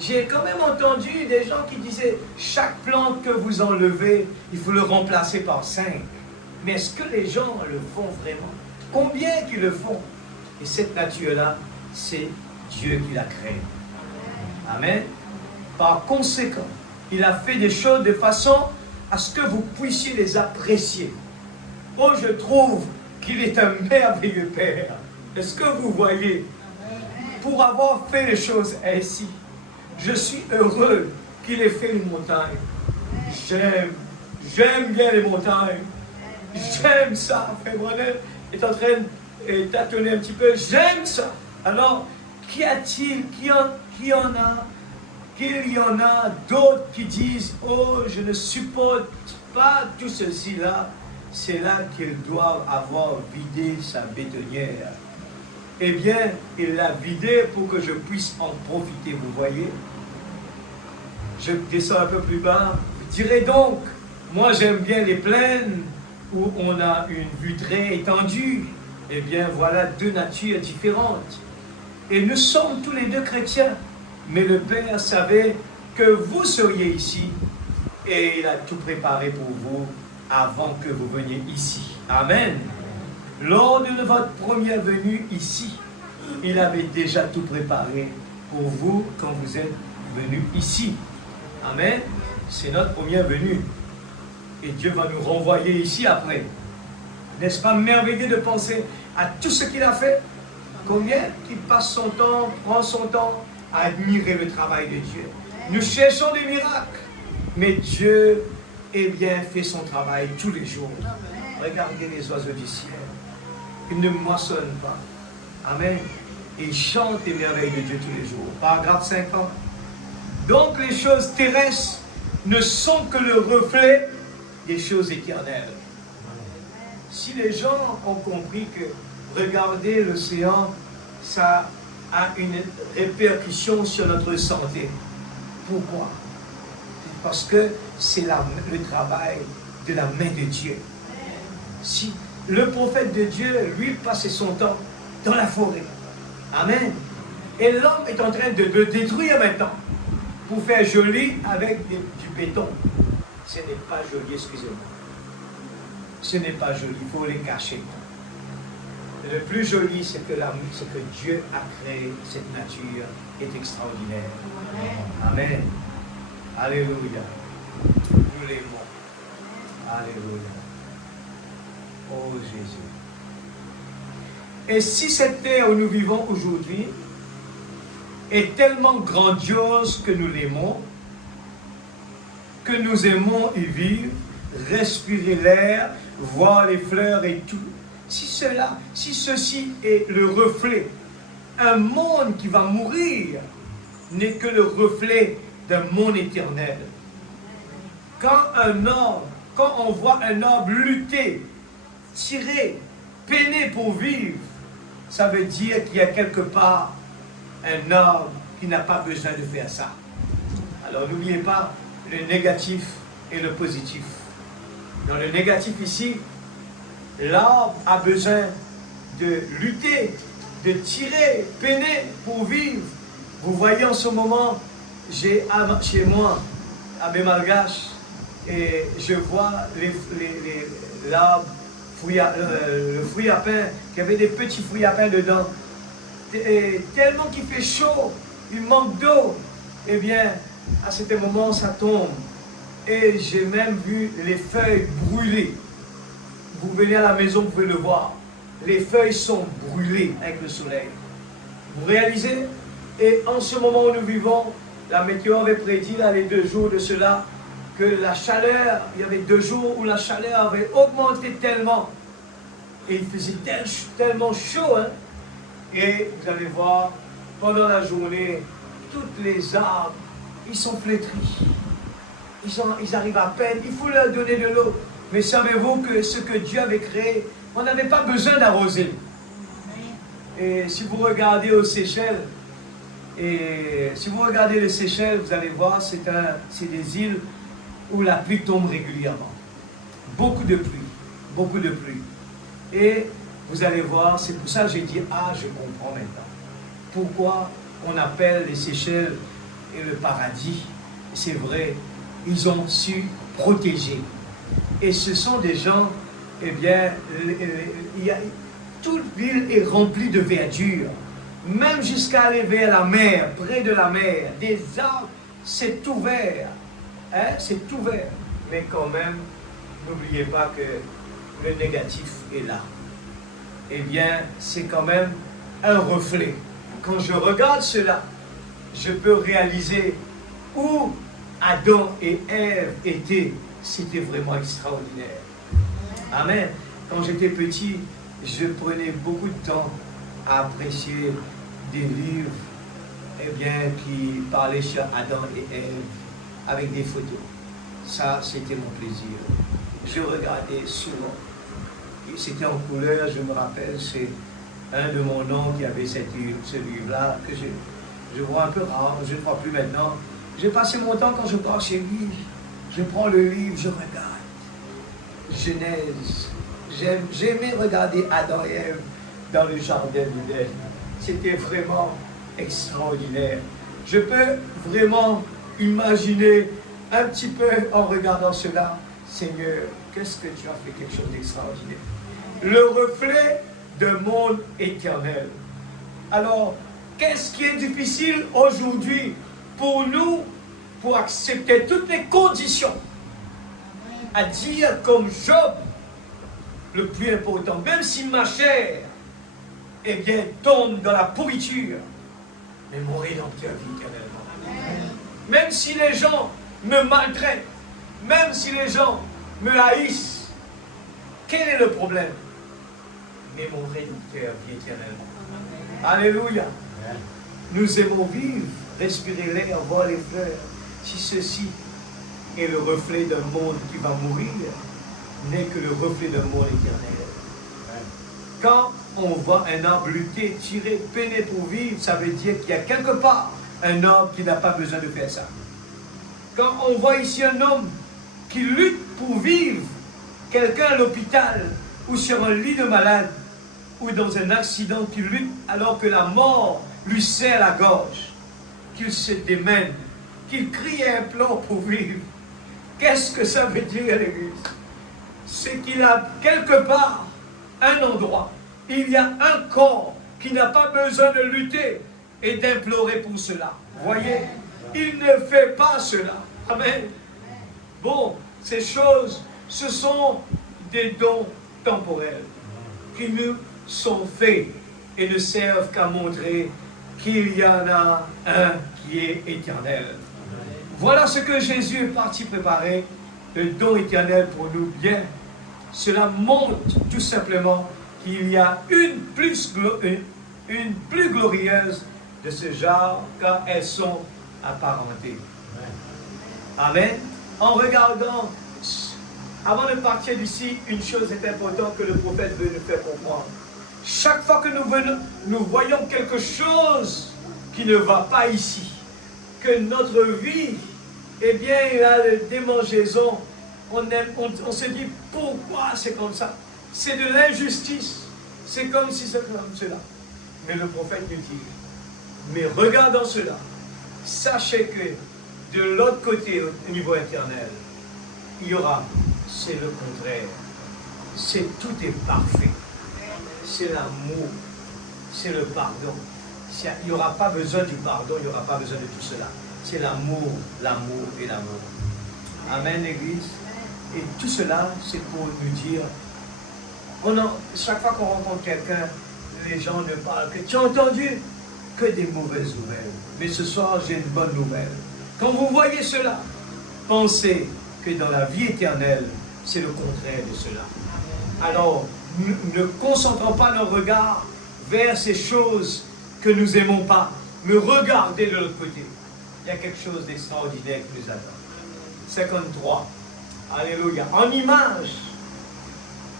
j'ai quand même entendu des gens qui disaient, chaque plante que vous enlevez, il faut le remplacer par 5. Mais est-ce que les gens le font vraiment? Combien qui le font? Et cette nature-là, c'est Dieu qui l'a créée. Amen. Par conséquent, il a fait des choses de façon à ce que vous puissiez les apprécier. Oh, je trouve qu'il est un merveilleux Père. Est-ce que vous voyez? Pour avoir fait les choses ainsi, je suis heureux qu'il ait fait les montagnes. J'aime bien les montagnes. J'aime ça. Frère Branham est en train de tâtonner un petit peu. J'aime ça. Alors, qu'y a-t-il? Qu'il y en a d'autres qui disent, oh, je ne supporte pas tout ceci-là. C'est là qu'ils doivent avoir vidé sa bétonnière. Eh bien, il l'a vidé pour que je puisse en profiter, vous voyez. Je descends un peu plus bas. Je dirais donc, moi j'aime bien les plaines où on a une vue très étendue. Eh bien, voilà deux natures différentes. Et nous sommes tous les deux chrétiens. Mais le Père savait que vous seriez ici et il a tout préparé pour vous avant que vous veniez ici. Amen. Lors de votre première venue ici, il avait déjà tout préparé pour vous quand vous êtes venus ici. Amen. C'est notre première venue. Et Dieu va nous renvoyer ici après. N'est-ce pas merveilleux de penser à tout ce qu'il a fait? Combien il passe son temps, prend son temps à admirer le travail de Dieu. Nous cherchons des miracles, mais Dieu, eh bien, fait son travail tous les jours. Regardez les oiseaux du ciel. Ils ne moissonnent pas. Amen. Ils chantent les merveilles de Dieu tous les jours. Paragraphe 50. Donc les choses terrestres ne sont que le reflet des choses éternelles. Si les gens ont compris que regarder l'océan, ça a une répercussion sur notre santé. Pourquoi? Parce que c'est le travail de la main de Dieu. Si le prophète de Dieu, lui, passait son temps dans la forêt. Amen. Et l'homme est en train de le détruire maintenant pour faire joli avec du béton. Ce n'est pas joli, excusez-moi. Ce n'est pas joli, il faut les cacher. le plus joli, c'est que Dieu a créé cette nature est extraordinaire. Amen. Alléluia. Nous l'aimons. Alléluia. Oh Jésus. Et si cette terre où nous vivons aujourd'hui est tellement grandiose que nous l'aimons, que nous aimons y vivre, respirer l'air, voir les fleurs et tout, si ceci est le reflet, un monde qui va mourir n'est que le reflet d'un monde éternel. Quand on voit un homme lutter, tirer, peiner pour vivre, ça veut dire qu'il y a quelque part un homme qui n'a pas besoin de faire ça. Alors n'oubliez pas le négatif et le positif. Dans le négatif ici, l'arbre a besoin de lutter, de tirer, peiner pour vivre. Vous voyez en ce moment, j'ai chez moi, à Bémalgache, et je vois l'arbre, le fruit à pain, qui avait des petits fruits à pain dedans. Et tellement qu'il fait chaud, il manque d'eau, eh bien, à ce moment, ça tombe. Et j'ai même vu les feuilles brûler. Vous venez à la maison, vous pouvez le voir. Les feuilles sont brûlées avec le soleil. Vous réalisez? Et en ce moment où nous vivons, la météo avait prédit, là, les 2 jours de cela, que la chaleur, il y avait 2 jours où la chaleur avait augmenté tellement. Et il faisait tellement chaud. Hein? Et vous allez voir, pendant la journée, toutes les arbres, ils sont flétris. Ils arrivent à peine, il faut leur donner de l'eau. Mais savez-vous que ce que Dieu avait créé, on n'avait pas besoin d'arroser. Et si vous regardez aux Seychelles, les Seychelles, vous allez voir, c'est des îles où la pluie tombe régulièrement. Beaucoup de pluie. Et vous allez voir, c'est pour ça que j'ai dit, je comprends maintenant. Pourquoi on appelle les Seychelles et le paradis. C'est vrai, ils ont su protéger. Et ce sont des gens, eh bien, toute l'île est remplie de verdure. Même jusqu'à aller vers la mer, près de la mer, des arbres, c'est ouvert. Hein? C'est ouvert. Mais quand même, n'oubliez pas que le négatif est là. Eh bien, c'est quand même un reflet. Quand je regarde cela, je peux réaliser où Adam et Ève étaient. C'était vraiment extraordinaire. Amen. Quand j'étais petit, je prenais beaucoup de temps à apprécier des livres qui parlaient sur Adam et Ève avec des photos. Ça, c'était mon plaisir. Je regardais souvent. Et c'était en couleur, je me rappelle, c'est un de mon oncle qui avait ce livre-là, que je vois un peu rare, je ne vois plus maintenant. J'ai passé mon temps quand je pars chez lui. Je prends le livre, je regarde. Genèse. J'aimais regarder Adam et Ève dans le jardin d'Éden. C'était vraiment extraordinaire. Je peux vraiment imaginer un petit peu en regardant cela. Seigneur, qu'est-ce que tu as fait quelque chose d'extraordinaire. Le reflet d'un monde éternel. Alors, qu'est-ce qui est difficile aujourd'hui pour nous, pour accepter toutes les conditions, à dire comme Job, le plus important, même si ma chair, eh bien, tombe dans la pourriture, mais mon Rédempteur vit éternellement. Même si les gens me maltraitent, même si les gens me haïssent, quel est le problème? Mais mon Rédempteur vit éternellement. Alléluia. Nous aimons vivre, respirer l'air, voir les fleurs. Si ceci est le reflet d'un monde qui va mourir, n'est que le reflet d'un monde éternel. Quand on voit un arbre lutter, tirer, peiner pour vivre, ça veut dire qu'il y a quelque part un homme qui n'a pas besoin de faire ça. Quand on voit ici un homme qui lutte pour vivre, quelqu'un à l'hôpital ou sur un lit de malade ou dans un accident qui lutte alors que la mort lui serre la gorge, qu'il se démène, qu'il crie et implore pour vivre. Qu'est-ce que ça veut dire à l'Église? C'est qu'il a quelque part un endroit il y a un corps qui n'a pas besoin de lutter et d'implorer pour cela. Voyez, il ne fait pas cela. Amen. Bon, ces choses, ce sont des dons temporels qui nous sont faits et ne servent qu'à montrer qu'il y en a un qui est éternel. Voilà ce que Jésus est parti préparer, le don éternel pour nous. Bien, cela montre tout simplement qu'il y a une plus glorieuse de ce genre, car elles sont apparentées. Amen. En regardant, avant de partir d'ici, une chose est importante que le prophète veut nous faire comprendre. Chaque fois que nous voyons quelque chose qui ne va pas ici, que notre vie, eh bien, il y a des démangeaisons, on se dit pourquoi c'est comme ça. C'est de l'injustice. C'est comme si c'est comme cela. Mais le prophète nous dit, mais regardant cela, sachez que de l'autre côté, au niveau éternel, il y aura, c'est le contraire. Tout est parfait. C'est l'amour, c'est le pardon. Il n'y aura pas besoin du pardon, il n'y aura pas besoin de tout cela. C'est l'amour, l'amour et l'amour. Amen, l'Église. Et tout cela, c'est pour nous dire, chaque fois qu'on rencontre quelqu'un, les gens ne parlent que, tu as entendu, que des mauvaises nouvelles. Mais ce soir, j'ai une bonne nouvelle. Quand vous voyez cela, pensez que dans la vie éternelle, c'est le contraire de cela. Alors, ne concentrons pas nos regards vers ces choses que nous n'aimons pas, mais regardez de l'autre côté. Il y a quelque chose d'extraordinaire qui nous attend. 53. Alléluia. En image,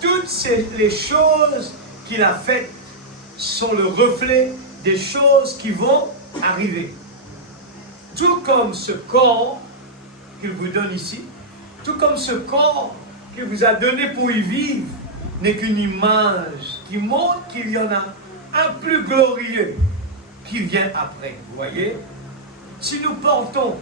toutes les choses qu'il a faites sont le reflet des choses qui vont arriver. Tout comme ce corps qu'il vous donne ici, tout comme ce corps qu'il vous a donné pour y vivre, n'est qu'une image qui montre qu'il y en a un plus glorieux qui vient après. Vous voyez? Si nous portons,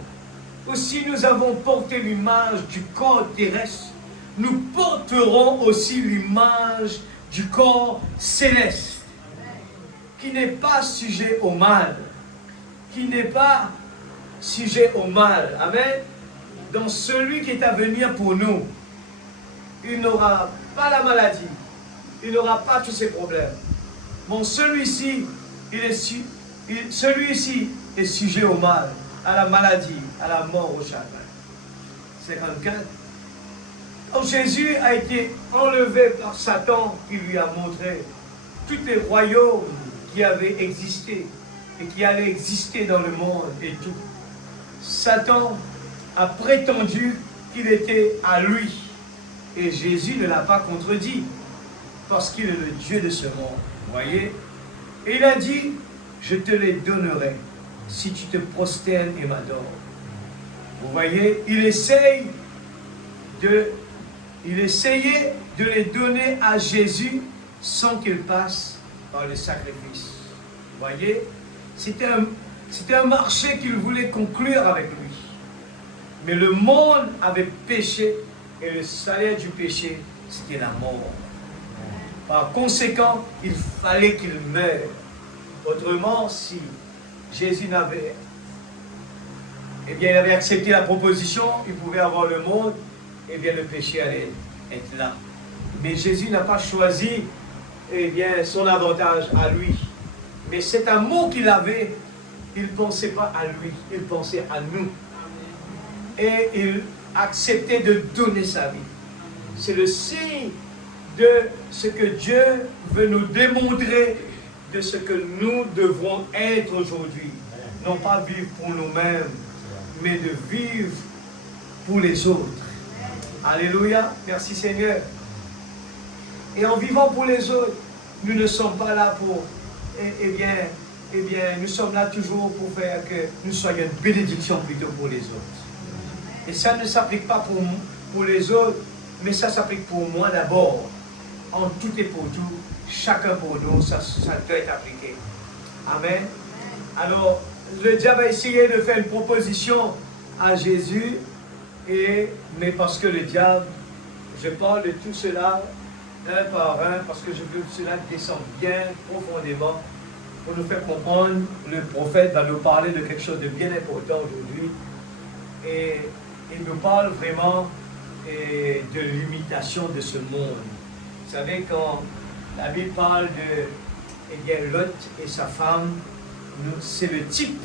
ou si nous avons porté l'image du corps terrestre, nous porterons aussi l'image du corps céleste, qui n'est pas sujet au mal, qui n'est pas sujet au mal. Amen. Dans celui qui est à venir pour nous, il n'aura pas la maladie, il n'aura pas tous ces problèmes. Bon, celui-ci, celui-ci est sujet au mal, à la maladie, à la mort, au chagrin. 54. Quand Jésus a été enlevé par Satan, qui lui a montré tous les royaumes qui avaient existé et qui allaient exister dans le monde et tout, Satan a prétendu qu'il était à lui. Et Jésus ne l'a pas contredit, parce qu'il est le Dieu de ce monde. Vous voyez? Et il a dit, je te les donnerai si tu te prosternes et m'adores. Vous voyez? Il essayait de les donner à Jésus sans qu'il passe par le sacrifice. Vous voyez? C'était un marché qu'il voulait conclure avec lui. Mais le monde avait péché et le salaire du péché, c'était la mort. Par conséquent, il fallait qu'il meure. Autrement, si Jésus avait accepté la proposition, il pouvait avoir le monde, et bien le péché allait être là. Mais Jésus n'a pas choisi son avantage à lui. Mais cet amour qu'il avait, il ne pensait pas à lui, il pensait à nous. Et il acceptait de donner sa vie. C'est le signe de ce que Dieu veut nous démontrer, de ce que nous devrons être aujourd'hui. Non pas vivre pour nous-mêmes, mais de vivre pour les autres. Alléluia, merci Seigneur. Et en vivant pour les autres, nous ne sommes pas là pour, nous sommes là toujours pour faire que nous soyons une bénédiction plutôt pour les autres. Et ça ne s'applique pas pour les autres, mais ça s'applique pour moi d'abord. En tout et pour tout, chacun pour nous, ça doit être appliqué. Amen. Alors, le diable a essayé de faire une proposition à Jésus, mais parce que le diable, je parle de tout cela un par un, parce que je veux que cela descende bien profondément pour nous faire comprendre. Le prophète va nous parler de quelque chose de bien important aujourd'hui. Et il nous parle vraiment de l'imitation de ce monde. Vous savez, quand la Bible parle de Lot et sa femme, c'est le type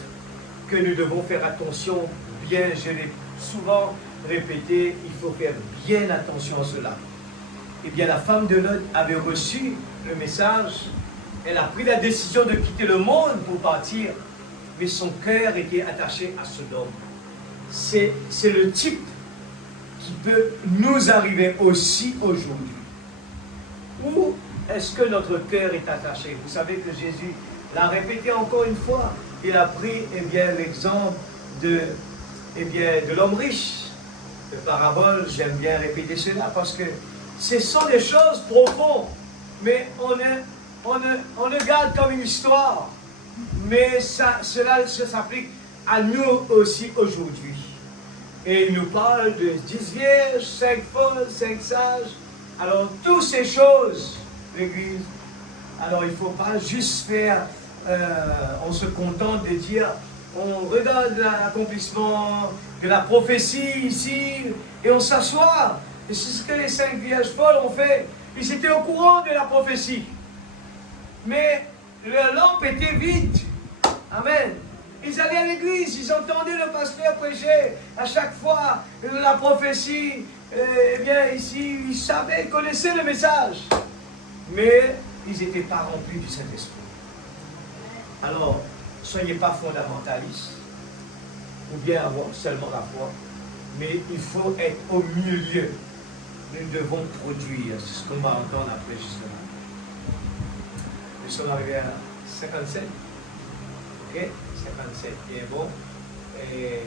que nous devons faire attention. Bien, je l'ai souvent répété, il faut faire bien attention à cela. Eh bien, la femme de Lot avait reçu le message, elle a pris la décision de quitter le monde pour partir, mais son cœur était attaché à Sodome. C'est le type qui peut nous arriver aussi aujourd'hui. Où est-ce que notre cœur est attaché? Vous savez que Jésus l'a répété encore une fois. Il a pris l'exemple de l'homme riche. Le parabole, j'aime bien répéter cela parce que ce sont des choses profondes, mais on le garde comme une histoire. Mais cela s'applique à nous aussi aujourd'hui. Et il nous parle de 10 vierges, 5 folles, 5 sages. Alors, toutes ces choses, l'Église, alors il ne faut pas juste faire, on se contente de dire, on regarde l'accomplissement de la prophétie ici, et on s'assoit. Et c'est ce que les 5 vierges folles ont fait. Ils étaient au courant de la prophétie. Mais leur lampe était vide. Amen. Ils allaient à l'église, ils entendaient le pasteur prêcher à chaque fois la prophétie. Eh bien, ici, ils savaient, ils connaissaient le message. Mais ils n'étaient pas remplis du Saint-Esprit. Alors, soyez pas fondamentalistes, ou bien avoir seulement la foi, mais il faut être au milieu. Nous devons produire, c'est ce qu'on va entendre après justement. Nous sommes arrivés à 57. Ok, 57, bien bon. Et...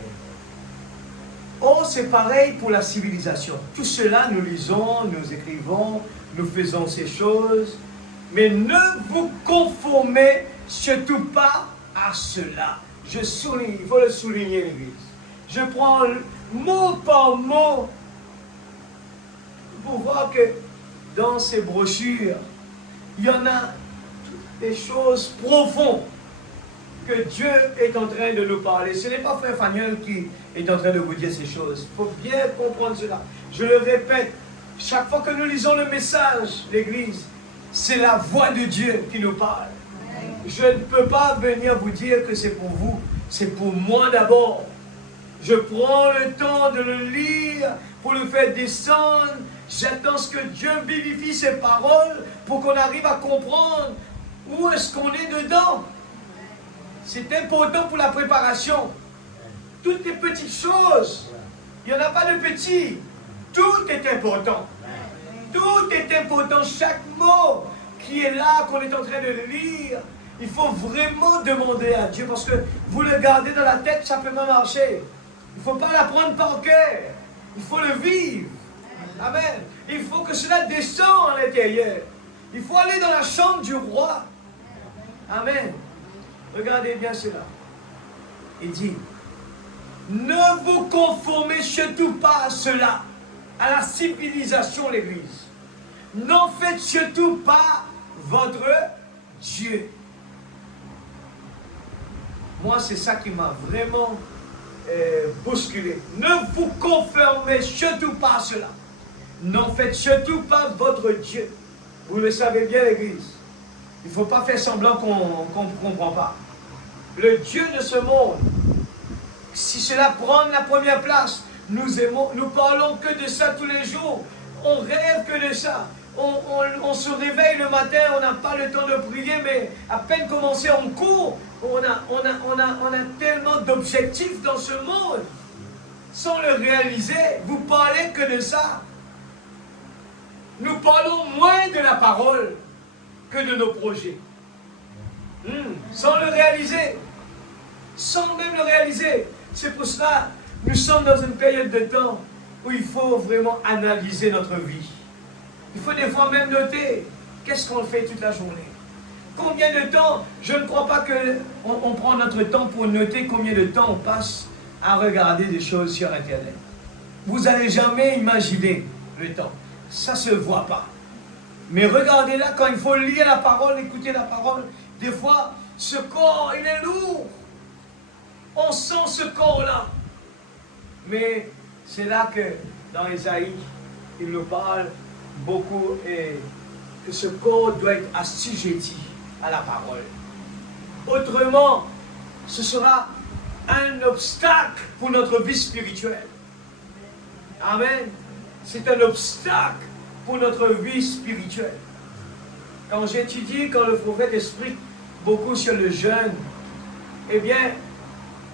oh, c'est pareil pour la civilisation. Tout cela, nous lisons, nous écrivons, nous faisons ces choses, mais ne vous conformez surtout pas à cela. Je souligne, il faut le souligner, l'Église. Je prends mot par mot pour voir que dans ces brochures, il y en a des choses profondes que Dieu est en train de nous parler. Ce n'est pas Frère Faniel qui est en train de vous dire ces choses. Il faut bien comprendre cela. Je le répète, chaque fois que nous lisons le message, l'Église, c'est la voix de Dieu qui nous parle. Je ne peux pas venir vous dire que c'est pour vous, c'est pour moi d'abord. Je prends le temps de le lire pour le faire descendre. J'attends ce que Dieu vivifie ses paroles pour qu'on arrive à comprendre où est-ce qu'on est dedans. C'est important pour la préparation. Toutes les petites choses, il n'y en a pas de petits. Tout est important. Tout est important. Chaque mot qui est là, qu'on est en train de lire, il faut vraiment demander à Dieu parce que vous le gardez dans la tête, ça peut pas marcher. Il ne faut pas l'apprendre par cœur. Il faut le vivre. Amen. Il faut que cela descende à l'intérieur. Il faut aller dans la chambre du roi. Amen. Regardez bien cela. Il dit, ne vous conformez surtout pas à cela, à la civilisation, l'Église. N'en faites surtout pas votre Dieu. Moi, c'est ça qui m'a vraiment bousculé. Ne vous conformez surtout pas à cela. N'en faites surtout pas votre Dieu. Vous le savez bien, l'Église. Il ne faut pas faire semblant qu'on ne comprend pas. Le Dieu de ce monde, si cela prend la première place, nous parlons que de ça tous les jours. On rêve que de ça. On se réveille le matin, on n'a pas le temps de prier, mais à peine commencé, on court. On a tellement d'objectifs dans ce monde. Sans le réaliser, vous parlez que de ça. Nous parlons moins de la parole que de nos projets. Sans le réaliser. Sans même le réaliser. C'est pour cela que nous sommes dans une période de temps où il faut vraiment analyser notre vie. Il faut des fois même noter qu'est-ce qu'on fait toute la journée. Combien de temps, je ne crois pas qu'on prend notre temps pour noter combien de temps on passe à regarder des choses sur Internet. Vous n'allez jamais imaginer le temps. Ça ne se voit pas. Mais regardez là, quand il faut lire la parole, écouter la parole, des fois, ce corps, il est lourd. On sent ce corps-là. Mais c'est là que, dans Ésaïe, il nous parle beaucoup et que ce corps doit être assujetti à la parole. Autrement, ce sera un obstacle pour notre vie spirituelle. Amen. C'est un obstacle pour notre vie spirituelle. Quand j'étudie, quand le prophète explique beaucoup sur le jeûne, eh bien,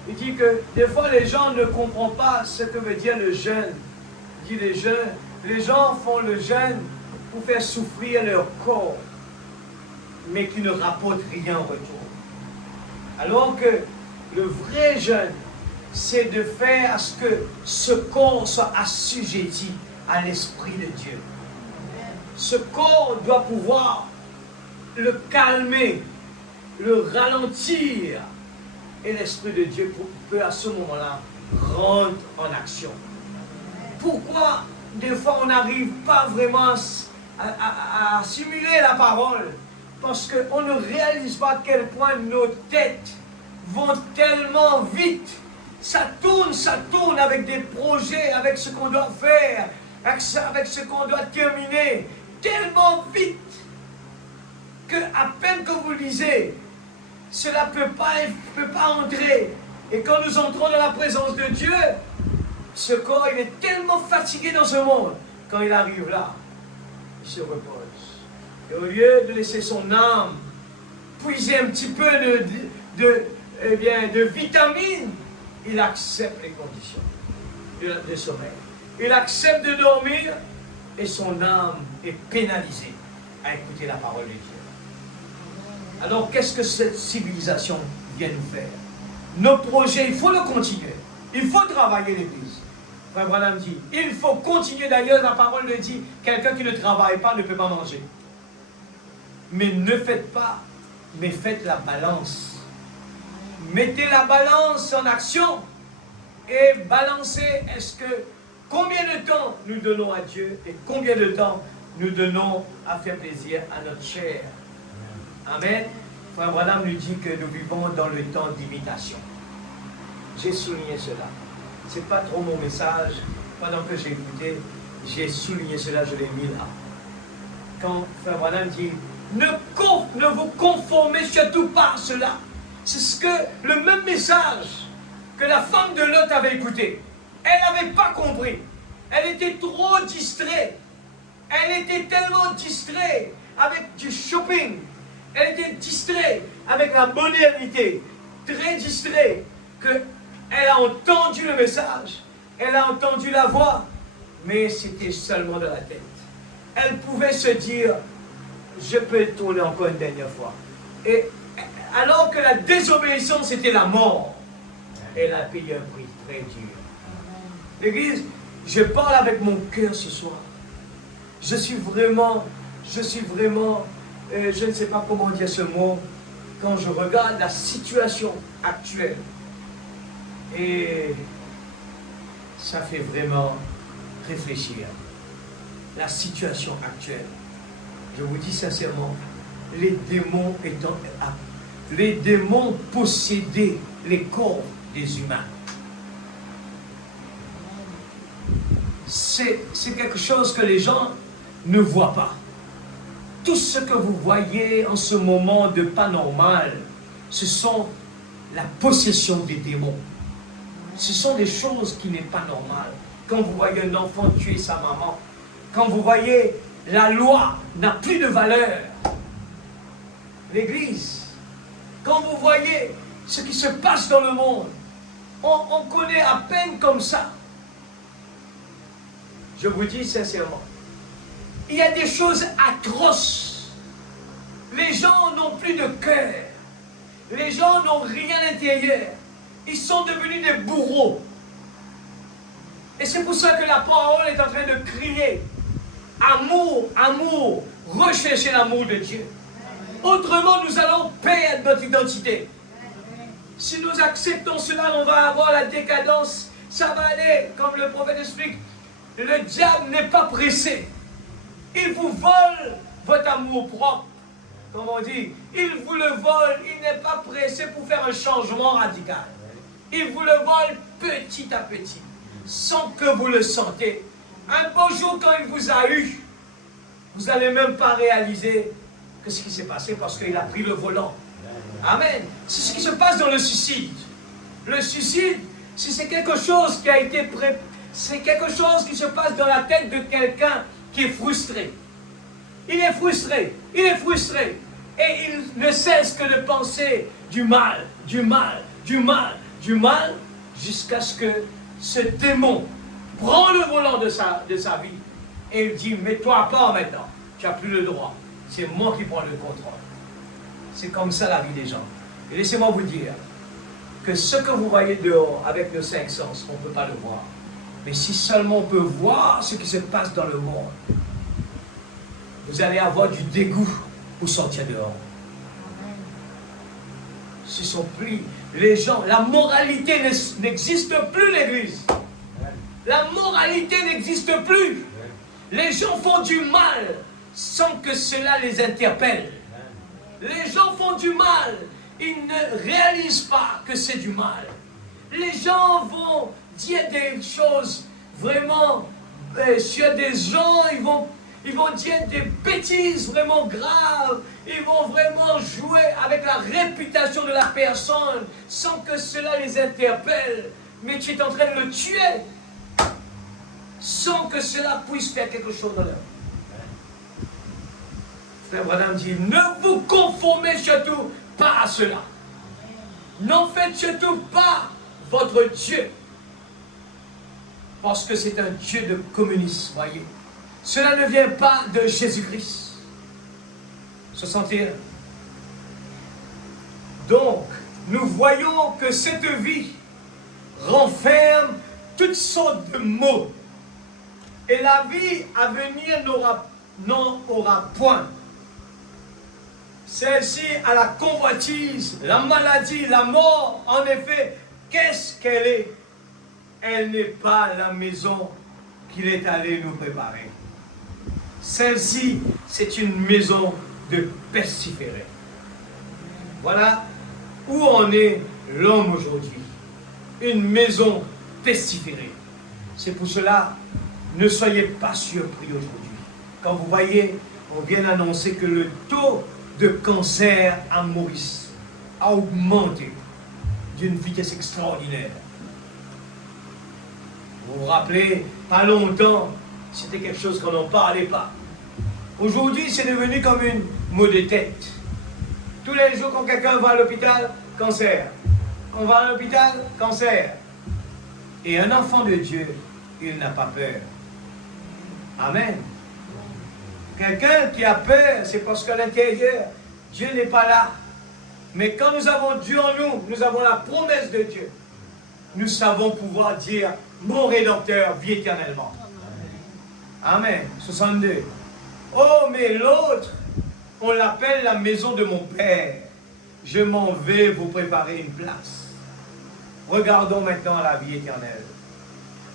il dit que des fois les gens ne comprennent pas ce que veut dire le jeûne. Il dit les gens font le jeûne pour faire souffrir leur corps, mais qui ne rapportent rien en retour. Alors que le vrai jeûne, c'est de faire à ce que ce corps soit assujetti à l'Esprit de Dieu. Ce corps doit pouvoir le calmer, le ralentir, et l'Esprit de Dieu peut à ce moment-là rentrer en action. Pourquoi des fois on n'arrive pas vraiment à assimiler la parole? Parce qu'on ne réalise pas à quel point nos têtes vont tellement vite. Ça tourne avec des projets, avec ce qu'on doit faire, avec ce qu'on doit terminer, tellement vite que à peine que vous lisez, cela ne peut pas entrer. Et quand nous entrons dans la présence de Dieu, ce corps, il est tellement fatigué dans ce monde. Quand il arrive là, il se repose. Et au lieu de laisser son âme puiser un petit peu de vitamines, il accepte les conditions de sommeil. Il accepte de dormir et son âme est pénalisée à écouter la parole de Dieu. Alors, qu'est-ce que cette civilisation vient nous faire? Nos projets, il faut le continuer. Il faut travailler l'Église. Frère Branham dit, il faut continuer. D'ailleurs, la parole le dit, quelqu'un qui ne travaille pas ne peut pas manger. Mais ne faites pas, mais faites la balance. Mettez la balance en action et balancez. Combien de temps nous donnons à Dieu et combien de temps nous donnons à faire plaisir à notre chair? Amen. Frère Branham nous dit que nous vivons dans le temps d'imitation. J'ai souligné cela. Ce n'est pas trop mon message. Pendant que j'ai écouté, j'ai souligné cela, je l'ai mis là. Quand Frère Branham dit, ne vous conformez surtout pas à cela. C'est le même message que la femme de Lot avait écouté. Elle n'avait pas compris. Elle était trop distraite. Elle était tellement distraite avec du shopping. Elle était distraite avec la modernité. Très distraite qu'elle a entendu le message. Elle a entendu la voix. Mais c'était seulement dans la tête. Elle pouvait se dire, je peux tourner encore une dernière fois. Et alors que la désobéissance était la mort, elle a payé un prix très dur. L'Église, je parle avec mon cœur ce soir. Je suis vraiment, je ne sais pas comment dire ce mot, quand je regarde la situation actuelle. Et ça fait vraiment réfléchir. La situation actuelle. Je vous dis sincèrement, les démons possédaient les corps des humains. C'est quelque chose que les gens ne voient pas. Tout ce que vous voyez en ce moment de pas normal, ce sont la possession des démons. Ce sont des choses qui n'est pas normales. Quand vous voyez un enfant tuer sa maman, quand vous voyez la loi n'a plus de valeur, l'Église, quand vous voyez ce qui se passe dans le monde, on connaît à peine comme ça. Je vous dis sincèrement, il y a des choses atroces. Les gens n'ont plus de cœur. Les gens n'ont rien à l'intérieur. Ils sont devenus des bourreaux. Et c'est pour ça que la parole est en train de crier. Amour, amour, recherchez l'amour de Dieu. Autrement, nous allons perdre notre identité. Si nous acceptons cela, on va avoir la décadence. Ça va aller, comme le prophète explique. Le diable n'est pas pressé. Il vous vole votre amour propre, comme on dit. Il vous le vole, il n'est pas pressé pour faire un changement radical. Il vous le vole petit à petit, sans que vous le sentez. Un beau jour, quand il vous a eu, vous n'allez même pas réaliser que ce qui s'est passé parce qu'il a pris le volant. Amen. C'est ce qui se passe dans le suicide. Le suicide, si c'est quelque chose qui a été préparé, c'est quelque chose qui se passe dans la tête de quelqu'un qui est frustré. Il est frustré, il est frustré. Et il ne cesse que de penser du mal, du mal, du mal, du mal, jusqu'à ce que ce démon prend le volant de sa vie et il dit, mets-toi à part maintenant, tu n'as plus le droit. C'est moi qui prends le contrôle. C'est comme ça la vie des gens. Et laissez-moi vous dire que ce que vous voyez dehors avec nos 5 sens, on ne peut pas le voir. Mais si seulement on peut voir ce qui se passe dans le monde, vous allez avoir du dégoût pour sortir dehors. Ce sont plus les gens, la moralité n'existe plus, l'Église. La moralité n'existe plus. Les gens font du mal sans que cela les interpelle. Les gens font du mal, ils ne réalisent pas que c'est du mal. Les gens vont dire des choses vraiment sur des gens, ils vont dire des bêtises vraiment graves, ils vont vraiment jouer avec la réputation de la personne sans que cela les interpelle. Mais tu es en train de le tuer sans que cela puisse faire quelque chose dans leur vie. Frère Branham dit, ne vous conformez surtout pas à cela. N'en faites surtout pas votre Dieu. Parce que c'est un Dieu de communisme, voyez. Cela ne vient pas de Jésus-Christ. 61. Donc, nous voyons que cette vie renferme toutes sortes de maux. Et la vie à venir n'en aura point. Celle-ci a la convoitise, la maladie, la mort. En effet, qu'est-ce qu'elle est? Elle n'est pas la maison qu'il est allé nous préparer. Celle-ci, c'est une maison de pestiférés. Voilà où en est l'homme aujourd'hui. Une maison pestiférée. C'est pour cela, ne soyez pas surpris aujourd'hui. Quand vous voyez, on vient d'annoncer que le taux de cancer à Maurice a augmenté d'une vitesse extraordinaire. Vous vous rappelez, pas longtemps, c'était quelque chose qu'on n'en parlait pas. Aujourd'hui, c'est devenu comme une mot de tête. Tous les jours, quand quelqu'un va à l'hôpital, cancer. On va à l'hôpital, cancer. Et un enfant de Dieu, il n'a pas peur. Amen. Quelqu'un qui a peur, c'est parce qu'à l'intérieur, Dieu n'est pas là. Mais quand nous avons Dieu en nous, nous avons la promesse de Dieu. Nous savons pouvoir dire, mon Rédempteur vit éternellement. Amen. 62. Oh, mais l'autre, on l'appelle la maison de mon Père. Je m'en vais vous préparer une place. Regardons maintenant la vie éternelle.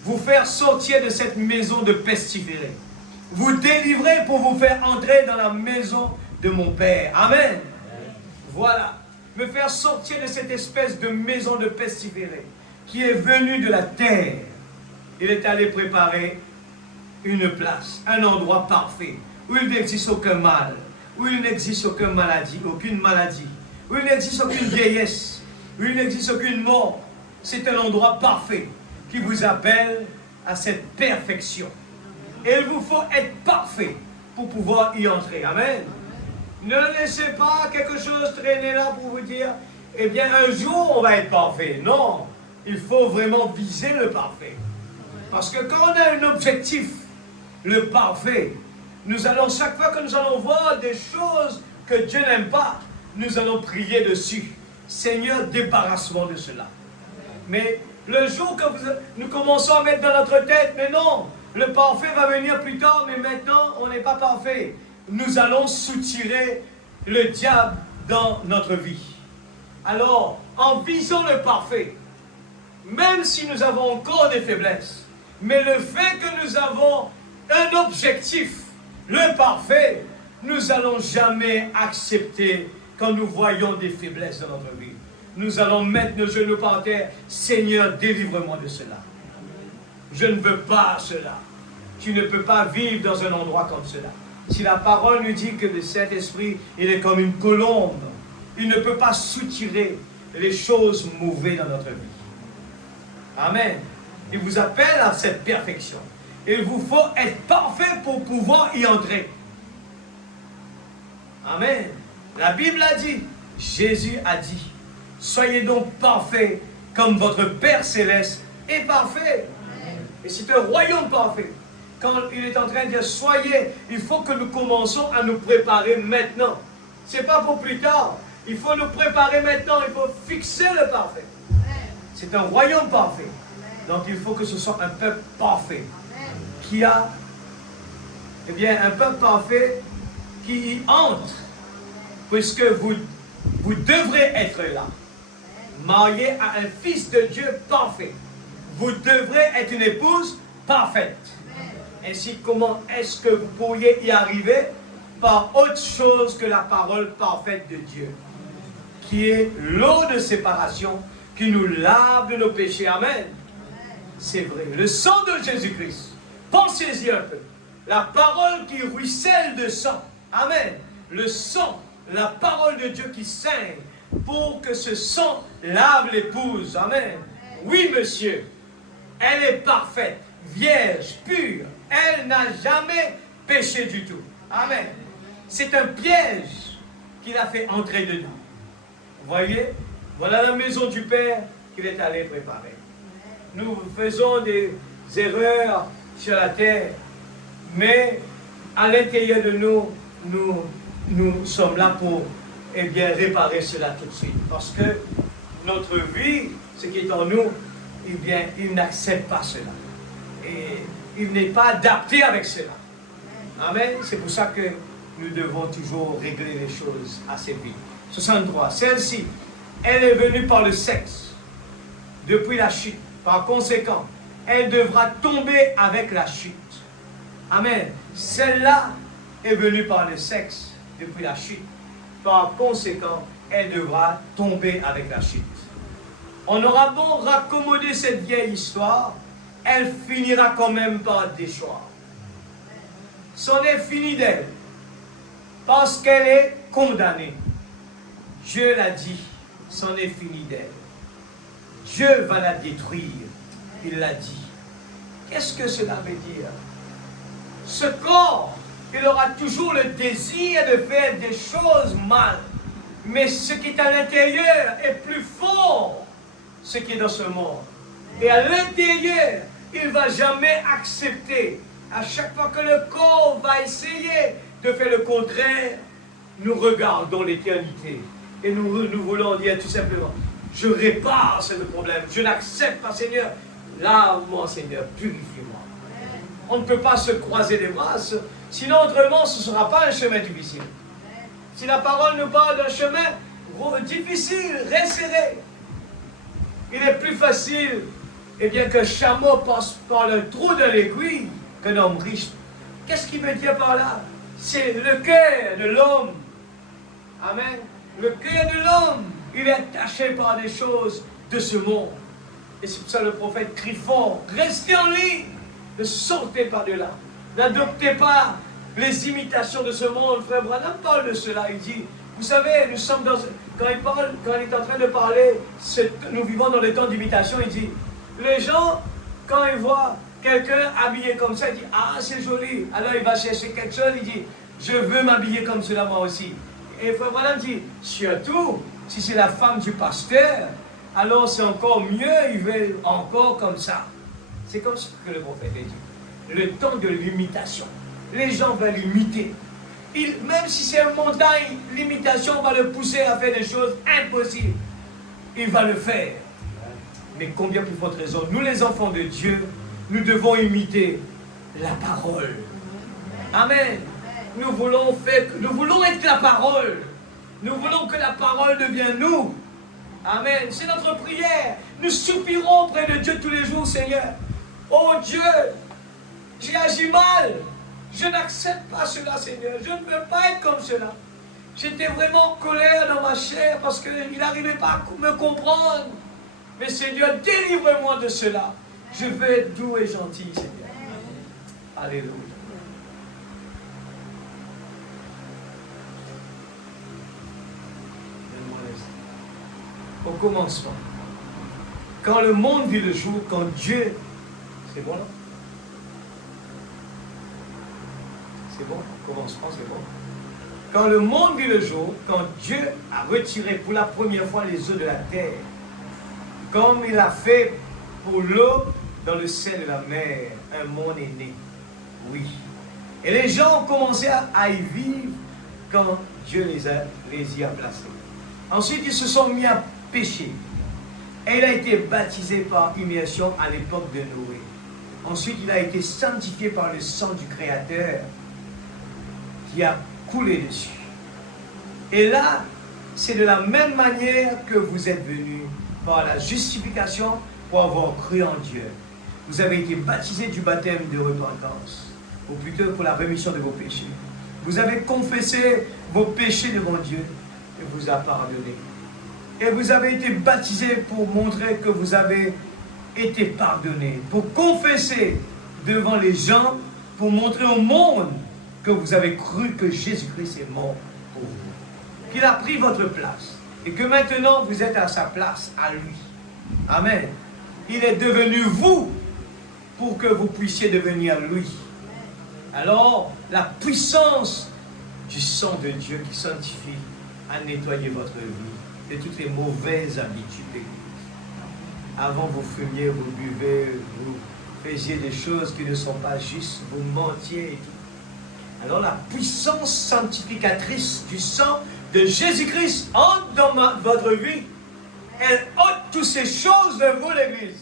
Vous faire sortir de cette maison de pestiférés. Vous délivrer pour vous faire entrer dans la maison de mon Père. Amen. Voilà. Me faire sortir de cette espèce de maison de pestiférés qui est venue de la terre. Il est allé préparer une place, un endroit parfait, où il n'existe aucun mal, où il n'existe aucune maladie, où il n'existe aucune vieillesse, où il n'existe aucune mort. C'est un endroit parfait qui vous appelle à cette perfection. Et il vous faut être parfait pour pouvoir y entrer. Amen. Ne laissez pas quelque chose traîner là pour vous dire, eh bien un jour on va être parfait. Non, il faut vraiment viser le parfait. Parce que quand on a un objectif, le parfait, nous allons, chaque fois que nous allons voir des choses que Dieu n'aime pas, nous allons prier dessus. Seigneur, débarrasse-moi de cela. Mais le jour que nous commençons à mettre dans notre tête, mais non, le parfait va venir plus tard, mais maintenant on n'est pas parfait. Nous allons soutirer le diable dans notre vie. Alors, en visant le parfait, même si nous avons encore des faiblesses, mais le fait que nous avons un objectif, le parfait, nous n'allons jamais accepter quand nous voyons des faiblesses dans notre vie. Nous allons mettre nos genoux par terre. Seigneur, délivre-moi de cela. Je ne veux pas cela. Tu ne peux pas vivre dans un endroit comme cela. Si la parole nous dit que le Saint-Esprit, il est comme une colombe, il ne peut pas soutirer les choses mauvaises dans notre vie. Amen. Il vous appelle à cette perfection. Il vous faut être parfait pour pouvoir y entrer. Amen. La Bible a dit, Jésus a dit, soyez donc parfaits comme votre Père Céleste est parfait. Et c'est un royaume parfait. Quand il est en train de dire soyez, il faut que nous commençons à nous préparer maintenant. Ce n'est pas pour plus tard. Il faut nous préparer maintenant. Il faut fixer le parfait. C'est un royaume parfait. Donc il faut que ce soit un peuple parfait. Qui a, eh bien, un peuple parfait qui y entre. Puisque vous devrez être là. Marié à un fils de Dieu parfait. Vous devrez être une épouse parfaite. Ainsi, comment est-ce que vous pourriez y arriver? Par autre chose que la parole parfaite de Dieu, qui est l'eau de séparation, qui nous lave de nos péchés. Amen. C'est vrai. Le sang de Jésus-Christ. Pensez-y un peu. La parole qui ruisselle de sang. Amen. Le sang, la parole de Dieu qui saigne, pour que ce sang lave l'épouse. Amen. Oui, monsieur. Elle est parfaite, vierge, pure. Elle n'a jamais péché du tout. Amen. C'est un piège qu'il a fait entrer dedans. Vous voyez, voilà la maison du Père qu'il est allé préparer. Nous faisons des erreurs sur la terre, mais à l'intérieur de nous, nous sommes là pour réparer cela tout de suite. Parce que notre vie, ce qui est en nous, il n'accepte pas cela. Et il n'est pas adapté avec cela. Amen. C'est pour ça que nous devons toujours régler les choses assez vite. 63. Celle-ci, elle est venue par le sexe, depuis la chute. Par conséquent, elle devra tomber avec la chute. Amen. Celle-là est venue par le sexe, depuis la chute. Par conséquent, elle devra tomber avec la chute. On aura beau raccommoder cette vieille histoire, elle finira quand même par déchoir. C'en est fini d'elle, parce qu'elle est condamnée. Dieu l'a dit, c'en est fini d'elle. Dieu va la détruire, il l'a dit. Qu'est-ce que cela veut dire? Ce corps, il aura toujours le désir de faire des choses mal, mais ce qui est à l'intérieur est plus fort, ce qui est dans ce monde. Et à l'intérieur, il ne va jamais accepter. À chaque fois que le corps va essayer de faire le contraire, nous regardons l'éternité. Et nous voulons dire tout simplement, je répare ce problème. Je n'accepte pas, Seigneur. Lave-moi, Seigneur, purifie-moi. On ne peut pas se croiser les bras, sinon autrement ce ne sera pas un chemin difficile. Si la parole nous parle d'un chemin difficile, resserré, il est plus facile qu'un chameau passe par le trou de l'aiguille qu'un homme riche. Qu'est-ce qu'il veut dire par là? C'est le cœur de l'homme. Amen. Le cœur de l'homme, il est attaché par des choses de ce monde. Et c'est pour ça que le prophète crie fort, restez en ligne, ne sortez pas de là. N'adoptez pas les imitations de ce monde. Frère Branham parle de cela. Il dit, vous savez, nous sommes dans... Quand il est en train de parler, nous vivons dans les temps d'imitation, il dit, les gens, quand ils voient quelqu'un habillé comme ça, ils disent, ah, c'est joli. Alors il va chercher quelque chose, il dit, je veux m'habiller comme cela moi aussi. Et Frère Branham dit, surtout, si c'est la femme du pasteur, alors c'est encore mieux, il veut encore comme ça. C'est comme ce que le prophète a dit. Le temps de l'imitation. Les gens veulent imiter. Même si c'est une montagne, l'imitation va le pousser à faire des choses impossibles. Il va le faire. Mais combien plus forte raison, nous les enfants de Dieu, nous devons imiter la parole. Amen. Nous voulons être la parole. Nous voulons que la parole devienne nous. Amen. C'est notre prière. Nous soupirons auprès de Dieu tous les jours, Seigneur. Oh Dieu, j'ai agi mal. Je n'accepte pas cela, Seigneur. Je ne veux pas être comme cela. J'étais vraiment en colère dans ma chair parce qu'il n'arrivait pas à me comprendre. Mais Seigneur, délivre-moi de cela. Je veux être doux et gentil, Seigneur. Alléluia. Au commencement, quand le monde vit le jour, quand Dieu... C'est bon là? C'est bon? Commencement, c'est bon. Quand le monde vit le jour, quand Dieu a retiré pour la première fois les eaux de la terre, comme il a fait pour l'eau dans le sein de la mer, un monde est né. Oui. Et les gens ont commencé à y vivre quand Dieu les y a placés. Ensuite, ils se sont mis à pécher. Et il a été baptisé par immersion à l'époque de Noé. Ensuite, il a été sanctifié par le sang du Créateur qui a coulé dessus. Et là, c'est de la même manière que vous êtes venus par la justification pour avoir cru en Dieu. Vous avez été baptisés du baptême de repentance, ou plutôt pour la rémission de vos péchés. Vous avez confessé vos péchés devant Dieu et vous a pardonné. Et vous avez été baptisés pour montrer que vous avez été pardonnés, pour confesser devant les gens, pour montrer au monde que vous avez cru que Jésus-Christ est mort pour vous, qu'il a pris votre place et que maintenant vous êtes à sa place, à lui. Amen. Il est devenu vous pour que vous puissiez devenir lui. Alors, la puissance du sang de Dieu qui sanctifie a nettoyé votre vie de toutes les mauvaises habitudes d'église. Avant, vous fumiez, vous buvez, vous faisiez des choses qui ne sont pas justes, vous mentiez et tout. Alors, la puissance sanctificatrice du sang de Jésus-Christ entre dans votre vie. Elle ôte toutes ces choses de vous, l'Église.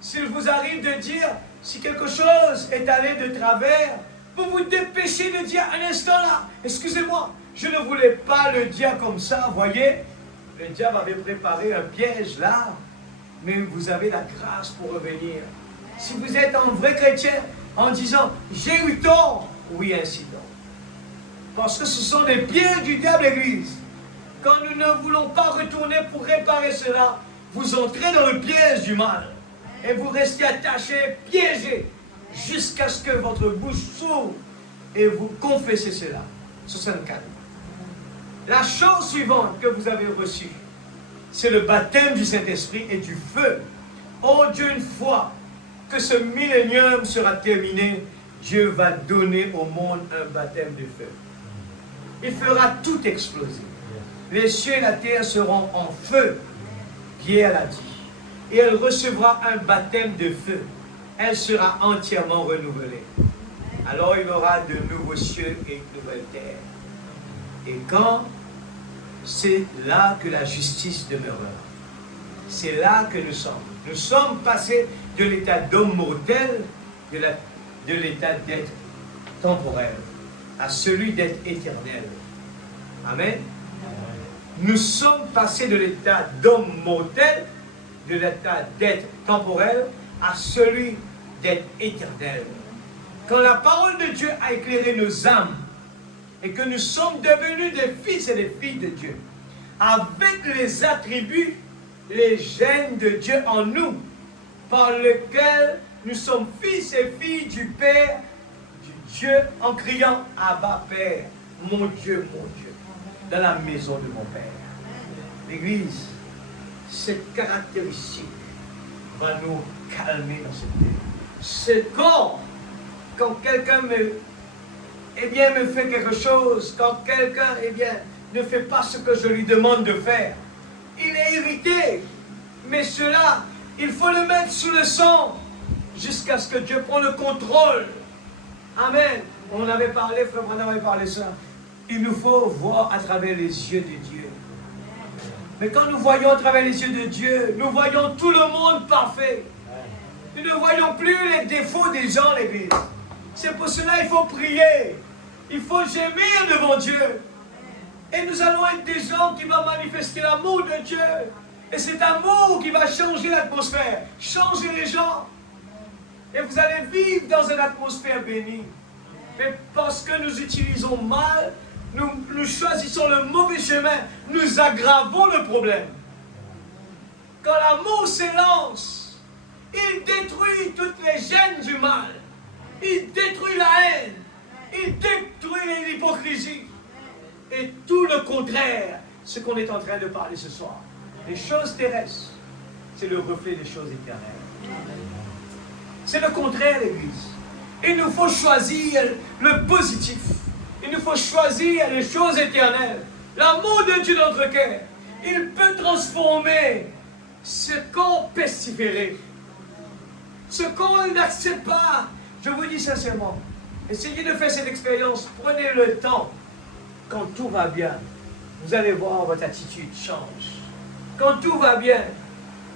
S'il vous arrive de dire, si quelque chose est allé de travers, vous vous dépêchez de dire un instant là, excusez-moi, je ne voulais pas le dire comme ça, voyez. Le diable avait préparé un piège là, mais vous avez la grâce pour revenir. Si vous êtes un vrai chrétien, en disant, j'ai eu tort, oui, ainsi donc. Parce que ce sont des pièges du diable, l'Église. Quand nous ne voulons pas retourner pour réparer cela, vous entrez dans le piège du mal. Et vous restez attaché, piégé, jusqu'à ce que votre bouche s'ouvre et vous confessez cela. 64. La chose suivante que vous avez reçue, c'est le baptême du Saint-Esprit et du feu. Oh Dieu, une fois que ce millénium sera terminé, Dieu va donner au monde un baptême de feu. Il fera tout exploser. Les cieux et la terre seront en feu, Pierre l'a dit. Et elle recevra un baptême de feu. Elle sera entièrement renouvelée. Alors il y aura de nouveaux cieux et une nouvelle terre. Et quand c'est là que la justice demeurera. C'est là que nous sommes. Nous sommes passés de l'état d'homme mortel, de l'état d'être temporel, à celui d'être éternel. Amen. Nous sommes passés de l'état d'homme mortel, de l'état d'être temporel, à celui d'être éternel. Quand la parole de Dieu a éclairé nos âmes, et que nous sommes devenus des fils et des filles de Dieu, avec les attributs, les gènes de Dieu en nous, par lesquels nous sommes fils et filles du Père, du Dieu, en criant « Abba Père, mon Dieu, dans la maison de mon Père ». L'Église, cette caractéristique va nous calmer dans cette vie. Ce corps, quand quelqu'un me fait quelque chose, quand quelqu'un, ne fait pas ce que je lui demande de faire, il est irrité. Mais cela, il faut le mettre sous le sang, jusqu'à ce que Dieu prenne le contrôle. Amen. On avait parlé, frère Branham avait parlé ça. Il nous faut voir à travers les yeux de Dieu. Mais quand nous voyons à travers les yeux de Dieu, nous voyons tout le monde parfait. Nous ne voyons plus les défauts des gens, l'Église. C'est pour cela qu'il faut prier. Il faut gémir devant Dieu. Et nous allons être des gens qui vont manifester l'amour de Dieu. Et cet amour qui va changer l'atmosphère, changer les gens. Et vous allez vivre dans une atmosphère bénie. Mais parce que nous utilisons mal, nous choisissons le mauvais chemin, nous aggravons le problème. Quand l'amour s'élance, il détruit toutes les gènes du mal. Il détruit la haine. Il détruit l'hypocrisie. Et tout le contraire, ce qu'on est en train de parler ce soir. Les choses terrestres, c'est le reflet des choses éternelles. C'est le contraire, l'Église. Il nous faut choisir le positif. Il nous faut choisir les choses éternelles. L'amour de Dieu dans notre cœur. Il peut transformer ce corps pestiféré. Ce corps n'accepte pas. Je vous dis sincèrement, essayez de faire cette expérience. Prenez le temps. Quand tout va bien, vous allez voir votre attitude change. Quand tout va bien,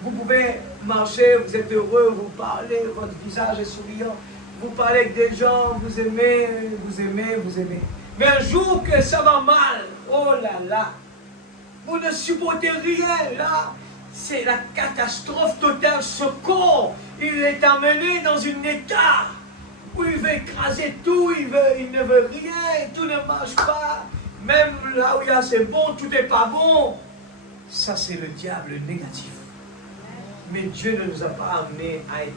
vous pouvez marcher, vous êtes heureux, vous parlez, votre visage est souriant. Vous parlez avec des gens, vous aimez, vous aimez, vous aimez. Mais un jour que ça va mal, oh là là, vous ne supportez rien là. C'est la catastrophe totale. Ce corps, il est amené dans un état où il veut écraser tout, il ne veut rien, tout ne marche pas. Même là où il y a c'est bon, tout n'est pas bon. Ça, c'est le diable négatif. Mais Dieu ne nous a pas amenés à être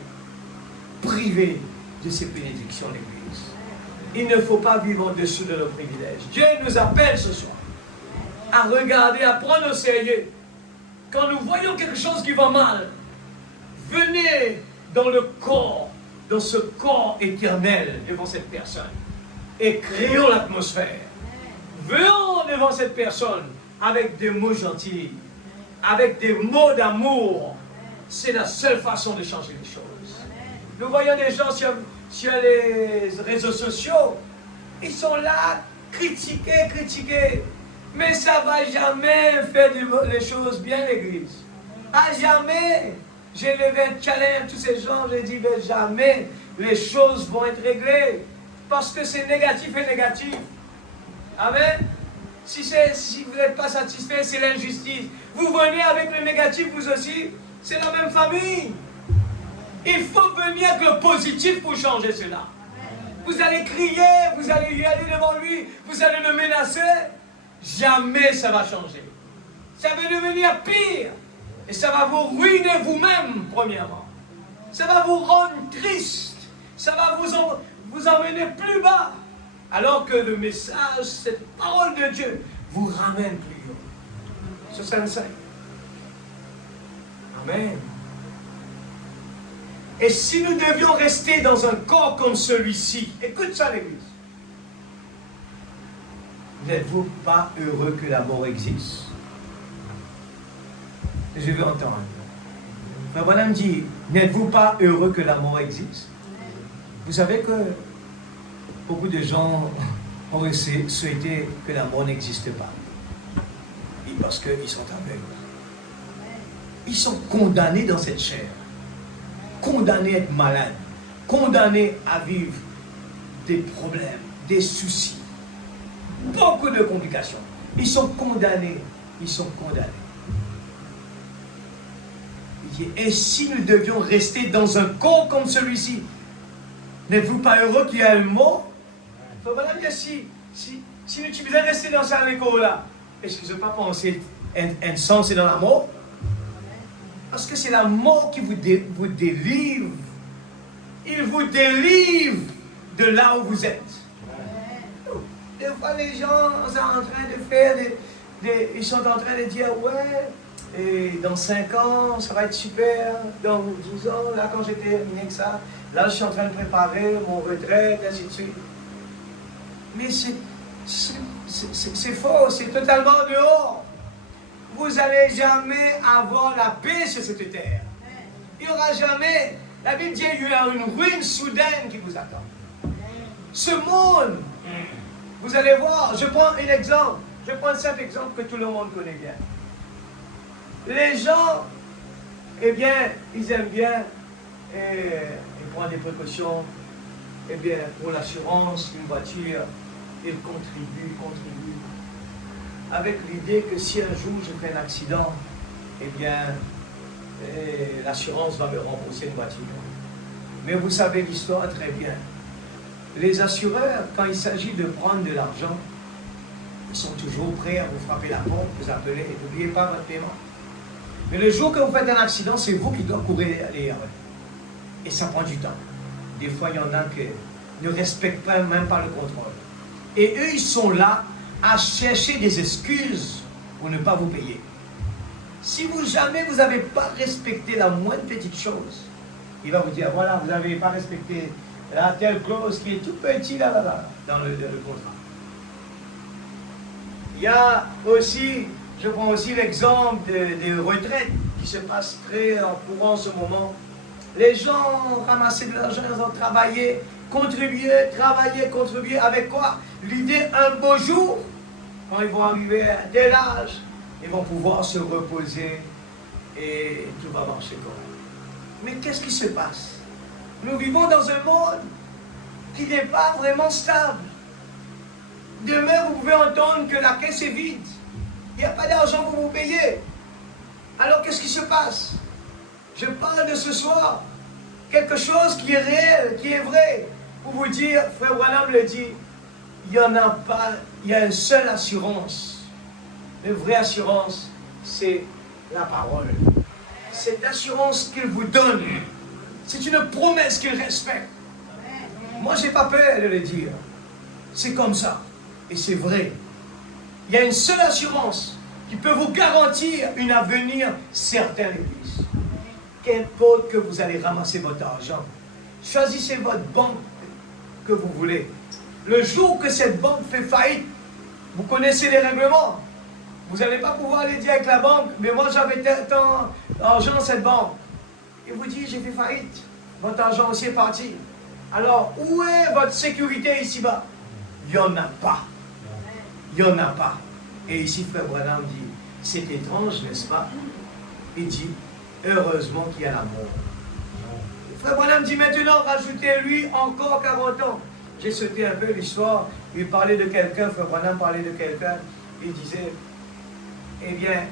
privés de ces bénédictions, l'Église. Il ne faut pas vivre en dessous de nos privilèges. Dieu nous appelle ce soir à regarder, à prendre au sérieux. Quand nous voyons quelque chose qui va mal, venez dans le corps, dans ce corps éternel devant cette personne et créons l'atmosphère. Venons devant cette personne avec des mots gentils, avec des mots d'amour. C'est la seule façon de changer les choses. Nous voyons des gens sur les réseaux sociaux, ils sont là, critiquer. Mais ça ne va jamais faire les choses bien, l'Église. À jamais. J'ai levé un challenge à tous ces gens, j'ai dit, mais jamais les choses vont être réglées. Parce que c'est négatif et négatif. Amen. Si vous n'êtes pas satisfait, c'est l'injustice. Vous venez avec le négatif, vous aussi, c'est la même famille. Il faut venir avec le positif pour changer cela. Vous allez crier, vous allez y aller devant lui, vous allez le menacer. Jamais ça va changer. Ça va devenir pire. Et ça va vous ruiner vous-même, premièrement. Ça va vous rendre triste. Ça va vous emmener plus bas. Alors que le message, cette parole de Dieu, vous ramène plus haut. 65. Amen. Et si nous devions rester dans un corps comme celui-ci, écoute ça, l'Église. N'êtes-vous pas heureux que la mort existe? Je veux entendre. Frère Branham dit, n'êtes-vous pas heureux que la mort existe? Vous savez que beaucoup de gens auraient souhaité que la mort n'existe pas. Et parce qu'ils sont aveugles. Ils sont condamnés dans cette chair. Condamnés à être malades. Condamnés à vivre des problèmes, des soucis. Beaucoup de complications. Ils sont condamnés. Ils sont condamnés. Il dit, et si nous devions rester dans un corps comme celui-ci, n'êtes-vous pas heureux qu'il y ait un mot? Il faut dire si nous devons rester dans ce corps-là, est-ce que je ne peux pas penser un sens c'est dans la mort? Parce que c'est la mort qui vous délivre. Il vous délivre de là où vous êtes. Des fois, les gens sont en train de faire ils sont en train de dire, ouais, et dans 5 ans, ça va être super. Dans 12 ans, là, quand j'ai terminé avec ça, là, je suis en train de préparer mon retraite, ainsi de suite. Mais c'est faux, c'est totalement dehors. Vous n'allez jamais avoir la paix sur cette terre. Il n'y aura jamais. La Bible dit qu'il y a une ruine soudaine qui vous attend. Ce monde, vous allez voir, je prends un exemple. Je prends un simple exemple que tout le monde connaît bien. Les gens, eh bien, ils aiment bien, ils prennent des précautions, eh bien, pour l'assurance d'une voiture, ils contribuent, avec l'idée que si un jour je fais un accident, eh bien, l'assurance va me rembourser une voiture. Mais vous savez l'histoire très bien. Les assureurs, quand il s'agit de prendre de l'argent, ils sont toujours prêts à vous frapper la porte, vous appeler, et n'oubliez pas votre paiement. Mais le jour que vous faites un accident, c'est vous qui doivez courir derrière eux. Et ça prend du temps. Des fois, il y en a qui ne respectent pas, même pas le contrôle. Et eux, ils sont là à chercher des excuses pour ne pas vous payer. Si jamais vous n'avez pas respecté la moindre petite chose, il va vous dire, voilà, vous n'avez pas respecté la telle clause qui est tout petit là, dans le contrat. Il y a aussi, je prends aussi l'exemple des retraites qui se passent très en courant en ce moment. Les gens ont ramassé de l'argent, ils ont travaillé, contribué, avec quoi? L'idée, un beau jour, quand ils vont arriver à tel âge, ils vont pouvoir se reposer et tout va marcher correct. Mais qu'est-ce qui se passe? Nous vivons dans un monde qui n'est pas vraiment stable. Demain, vous pouvez entendre que la caisse est vide. Il n'y a pas d'argent pour vous payer. Alors, qu'est-ce qui se passe? Je parle de ce soir. Quelque chose qui est réel, qui est vrai. Pour vous dire, Frère Branham le dit, il n'y en a pas, il y a une seule assurance. La vraie assurance, c'est la parole. Cette assurance qu'il vous donne, c'est une promesse qu'il respecte. Moi, je n'ai pas peur de le dire. C'est comme ça. Et c'est vrai. Il y a une seule assurance qui peut vous garantir un avenir certain, l'Église. Qu'importe que vous allez ramasser votre argent, choisissez votre banque que vous voulez. Le jour que cette banque fait faillite, vous connaissez les règlements. Vous n'allez pas pouvoir aller dire avec la banque, mais moi j'avais tant d'argent dans cette banque. Et vous dites, j'ai fait faillite. Votre argent aussi est parti. Alors, où est votre sécurité ici-bas? Il n'y en a pas. Il n'y en a pas. Et ici, Frère Branham dit, c'est étrange, n'est-ce pas? Il dit, heureusement qu'il y a la mort. Frère Branham dit, maintenant, rajoutez-lui encore 40 ans. J'ai sauté un peu l'histoire. Il parlait de quelqu'un, Frère Branham parlait de quelqu'un. Il disait, eh bien,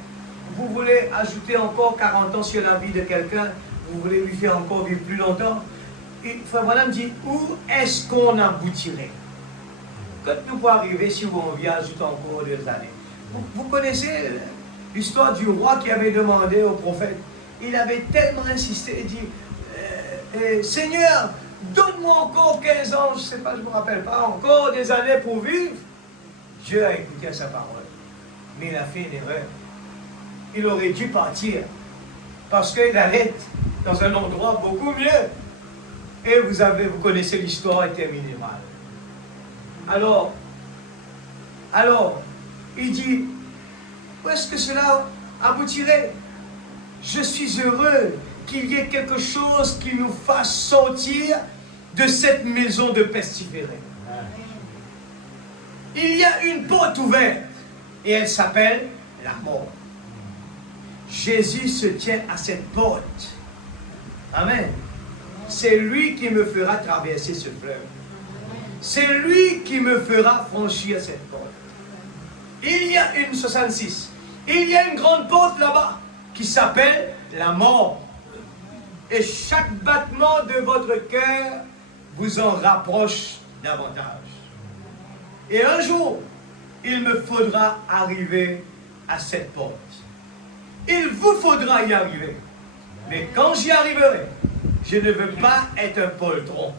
vous voulez ajouter encore 40 ans sur la vie de quelqu'un, vous voulez lui faire encore vivre plus longtemps. Et Frère Branham dit, où est-ce qu'on aboutirait? Quand nous pouvons arriver si on vient ajouter encore des années. Vous connaissez l'histoire du roi qui avait demandé au prophète. Il avait tellement insisté, il dit, Seigneur, donne-moi encore 15 ans, je ne sais pas, je ne me rappelle pas, encore des années pour vivre. Dieu a écouté à sa parole. Mais il a fait une erreur. Il aurait dû partir. Parce qu'il allait être dans un endroit beaucoup mieux. Et vous connaissez l'histoire, elle terminée mal. Alors, il dit, où est-ce que cela aboutirait? Je suis heureux qu'il y ait quelque chose qui nous fasse sortir de cette maison de pestiférés. Il y a une porte ouverte et elle s'appelle la mort. Jésus se tient à cette porte. Amen. C'est lui qui me fera traverser ce fleuve. C'est lui qui me fera franchir cette porte. Il y a une 66. Il y a une grande porte là-bas qui s'appelle la mort. Et chaque battement de votre cœur vous en rapproche davantage. Et un jour, il me faudra arriver à cette porte. Il vous faudra y arriver. Mais quand j'y arriverai, je ne veux pas être un poltron.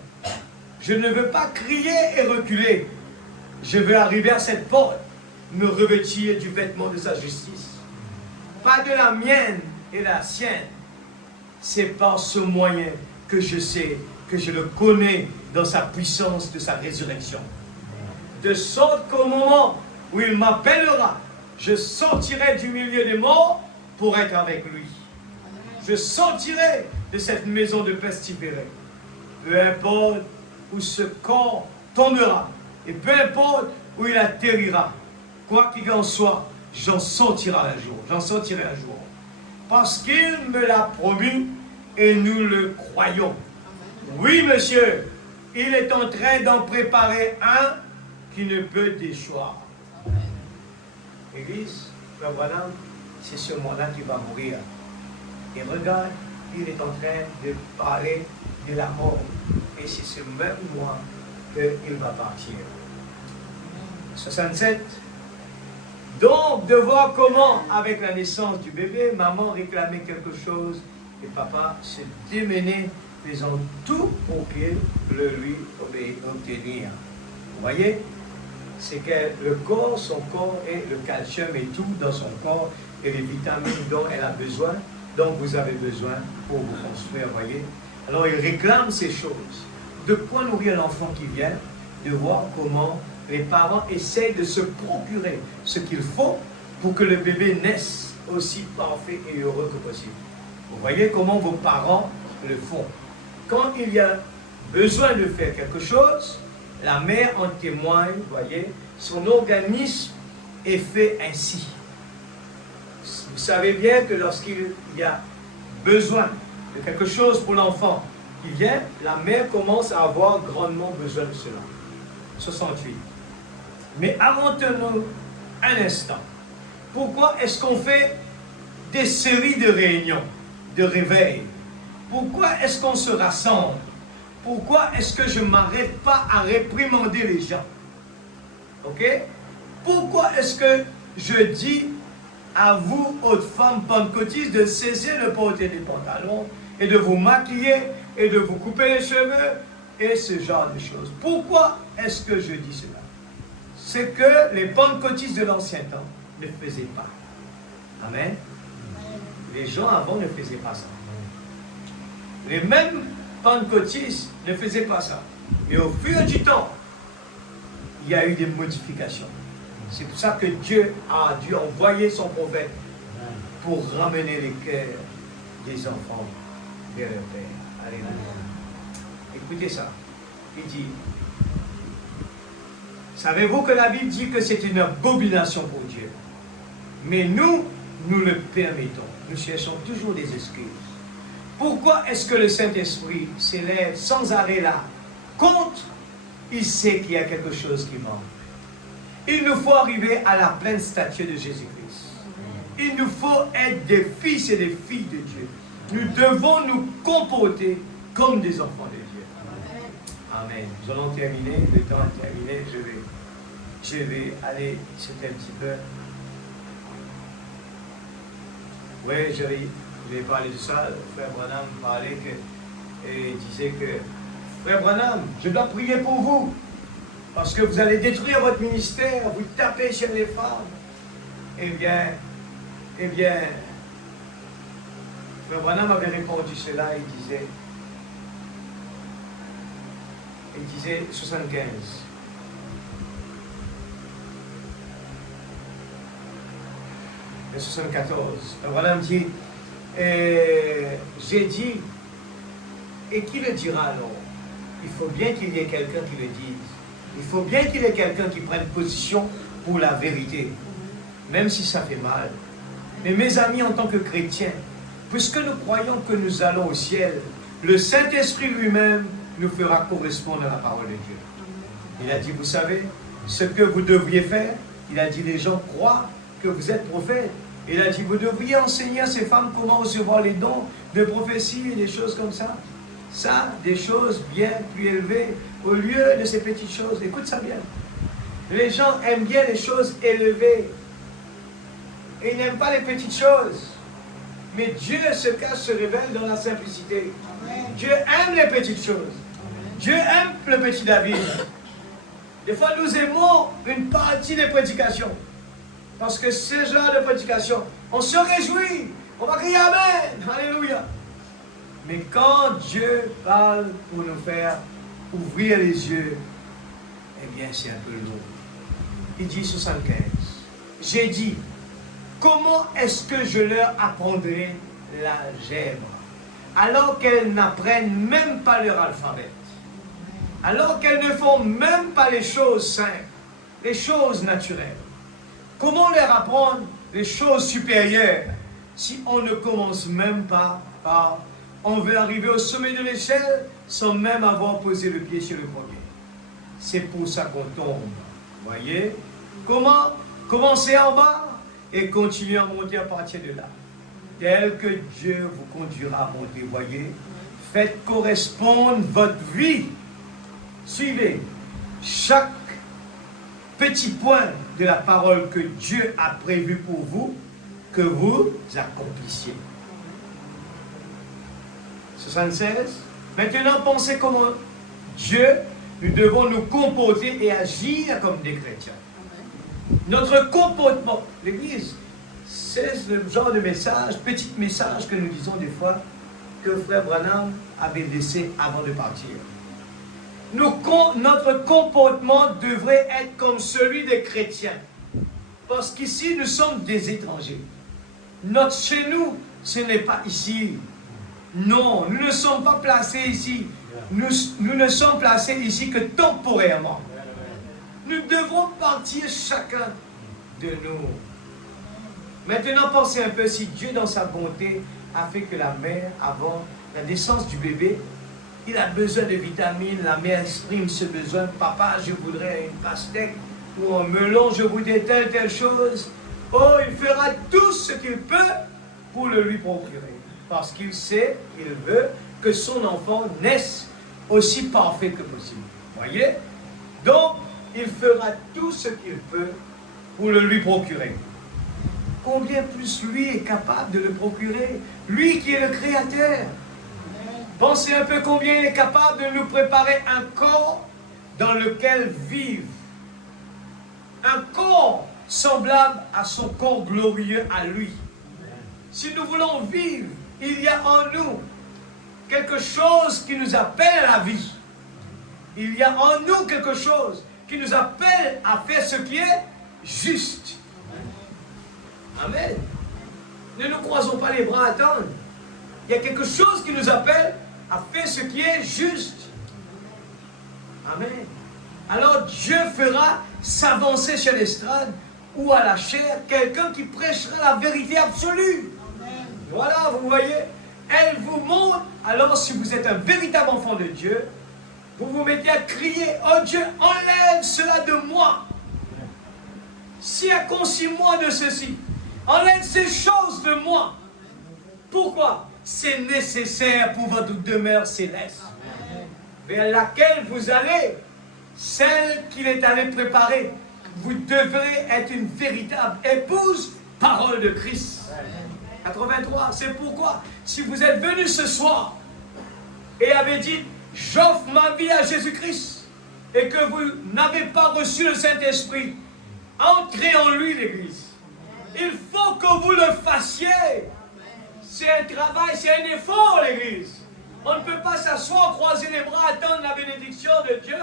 Je ne veux pas crier et reculer. Je veux arriver à cette porte, me revêtir du vêtement de sa justice. Pas de la mienne et la sienne. C'est par ce moyen que je sais, que je le connais dans sa puissance de sa résurrection. De sorte qu'au moment où il m'appellera, je sortirai du milieu des morts pour être avec lui. Je sortirai de cette maison de pestiférés. Peu importe où ce corps tombera, et peu importe où il atterrira, quoi qu'il en soit, j'en sortirai un jour. Parce qu'il me l'a promis et nous le croyons. Oui, monsieur, il est en train d'en préparer un qui ne peut déchoir. Église, Frère Branham, c'est ce moment-là qui va mourir. Et regarde, il est en train de parler de la mort. Et c'est ce même mois qu'il va partir. 67. Donc, de voir comment, avec la naissance du bébé, maman réclamait quelque chose et papa se démenait, faisant tout pour qu'il le lui obtenir. Vous voyez? C'est que le corps, son corps et le calcium et tout dans son corps et les vitamines dont elle a besoin, dont vous avez besoin pour vous construire, vous voyez? Alors, il réclame ces choses. De quoi nourrir l'enfant qui vient? De voir comment les parents essayent de se procurer ce qu'il faut pour que le bébé naisse aussi parfait et heureux que possible. Vous voyez comment vos parents le font. Quand il y a besoin de faire quelque chose, la mère en témoigne, vous voyez, son organisme est fait ainsi. Vous savez bien que lorsqu'il y a besoin de quelque chose pour l'enfant qui vient, la mère commence à avoir grandement besoin de cela. 68. Mais avant-nous un instant, pourquoi est-ce qu'on fait des séries de réunions, de réveils? Pourquoi est-ce qu'on se rassemble? Pourquoi est-ce que je ne m'arrête pas à réprimander les gens? Ok? Pourquoi est-ce que je dis à vous, autres femmes pentecôtistes, de cesser de porter des pantalons et de vous maquiller et de vous couper les cheveux et ce genre de choses? Pourquoi est-ce que je dis cela? C'est que les pentecôtistes de l'ancien temps ne faisaient pas. Amen. Les gens avant ne faisaient pas ça. Les mêmes pentecôtistes ne faisaient pas ça. Mais au fur du temps, il y a eu des modifications. C'est pour ça que Dieu a dû envoyer son prophète pour ramener les cœurs des enfants vers leur Père. Alléluia. Écoutez ça. Il dit, savez-vous que la Bible dit que c'est une abomination pour Dieu? Mais nous le permettons. Nous cherchons toujours des excuses. Pourquoi est-ce que le Saint-Esprit s'élève sans arrêt là contre? Il sait qu'il y a quelque chose qui manque. Il nous faut arriver à la pleine stature de Jésus-Christ. Il nous faut être des fils et des filles de Dieu. Nous devons nous comporter comme des enfants de Dieu. Amen. Nous allons terminer. Le temps est terminé. Je vais aller sauter un petit peu. Oui, je vais parler de ça. Frère Branham parlait et disait que Frère Branham, je dois prier pour vous. Parce que vous allez détruire votre ministère, vous tapez sur les femmes. Eh bien, Frère Branham avait répondu cela, il disait 75. Et 74. Frère Branham dit, j'ai dit, et qui le dira alors? Il faut bien qu'il y ait quelqu'un qui le dise. Il faut bien qu'il y ait quelqu'un qui prenne position pour la vérité, même si ça fait mal. Mais mes amis, en tant que chrétiens, puisque nous croyons que nous allons au ciel, le Saint-Esprit lui-même nous fera correspondre à la parole de Dieu. Il a dit, vous savez, ce que vous devriez faire, il a dit, les gens croient que vous êtes prophète. Il a dit, vous devriez enseigner à ces femmes comment recevoir les dons de prophétie et des choses comme ça. Ça, des choses bien plus élevées, au lieu de ces petites choses. Écoute ça bien. Les gens aiment bien les choses élevées. Et ils n'aiment pas les petites choses. Mais Dieu se cache, se révèle dans la simplicité. Amen. Dieu aime les petites choses. Amen. Dieu aime le petit David. Des fois, nous aimons une partie des prédications. Parce que ce genre de prédication, on se réjouit. On va crier Amen. Alléluia. Mais quand Dieu parle pour nous faire ouvrir les yeux, eh bien c'est un peu lourd. Il dit 75. J'ai dit, comment est-ce que je leur apprendrai l'algèbre alors qu'elles n'apprennent même pas leur alphabet, alors qu'elles ne font même pas les choses simples, les choses naturelles? Comment leur apprendre les choses supérieures si on ne commence même pas par... On veut arriver au sommet de l'échelle sans même avoir posé le pied sur le premier. C'est pour ça qu'on tombe. Voyez? Comment commencer en bas et continuer à monter à partir de là. Tel que Dieu vous conduira à monter. Voyez? Faites correspondre votre vie. Suivez. chaque petit point de la parole que Dieu a prévu pour vous, que vous accomplissiez. 76. Maintenant, pensez comment Dieu, nous devons nous comporter et agir comme des chrétiens. Notre comportement, l'Église, c'est le genre de message, petit message que nous disons des fois, que Frère Branham avait laissé avant de partir. Notre comportement devrait être comme celui des chrétiens. Parce qu'ici, nous sommes des étrangers. Chez nous, ce n'est pas ici. Non, nous ne sommes pas placés ici. Nous ne sommes placés ici que temporairement. Nous devons partir chacun de nous. Maintenant, pensez un peu si Dieu, dans sa bonté, a fait que la mère, avant la naissance du bébé, il a besoin de vitamines, la mère exprime ce besoin. Papa, je voudrais une pastèque ou un melon, je voudrais telle chose. Oh, il fera tout ce qu'il peut pour le lui procurer. Parce qu'il sait, il veut que son enfant naisse aussi parfait que possible. Voyez? Donc, il fera tout ce qu'il peut pour le lui procurer. Combien plus lui est capable de le procurer? Lui qui est le Créateur. Pensez un peu combien il est capable de nous préparer un corps dans lequel vivre. Un corps semblable à son corps glorieux à lui. Si nous voulons vivre, il y a en nous quelque chose qui nous appelle à la vie. Il y a en nous quelque chose qui nous appelle à faire ce qui est juste. Amen. Ne nous croisons pas les bras à attendre. Il y a quelque chose qui nous appelle à faire ce qui est juste. Amen. Alors Dieu fera s'avancer sur l'estrade ou à la chair quelqu'un qui prêchera la vérité absolue. Amen. Voilà, vous voyez, elle vous montre. Alors si vous êtes un véritable enfant de Dieu, vous vous mettez à crier, oh Dieu, enlève cela de moi. Circoncis-moi de ceci. Enlève ces choses de moi. Pourquoi? C'est nécessaire pour votre demeure céleste. Vers laquelle vous allez, celle qu'il est allé préparer. Vous devrez être une véritable épouse, parole de Christ. 83, c'est pourquoi, si vous êtes venu ce soir et avez dit, j'offre ma vie à Jésus-Christ, et que vous n'avez pas reçu le Saint-Esprit, entrez en lui, l'Église. Il faut que vous le fassiez. C'est un travail, c'est un effort, l'Église. On ne peut pas s'asseoir, croiser les bras, attendre la bénédiction de Dieu.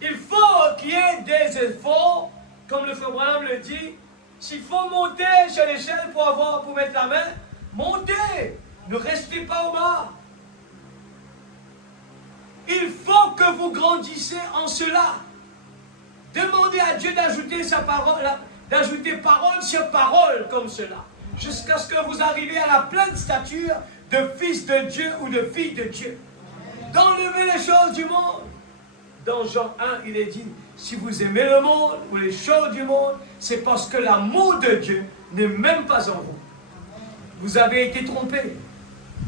Il faut qu'il y ait des efforts, comme le frère Branham le dit. S'il faut monter sur l'échelle pour mettre la main, montez. Ne restez pas au bas. Il faut que vous grandissez en cela. Demandez à Dieu d'ajouter sa parole, d'ajouter parole sur parole comme cela, jusqu'à ce que vous arriviez à la pleine stature de fils de Dieu ou de fille de Dieu. D'enlever les choses du monde. Dans Jean 1, il est dit, si vous aimez le monde ou les choses du monde, c'est parce que l'amour de Dieu n'est même pas en vous. Vous avez été trompé.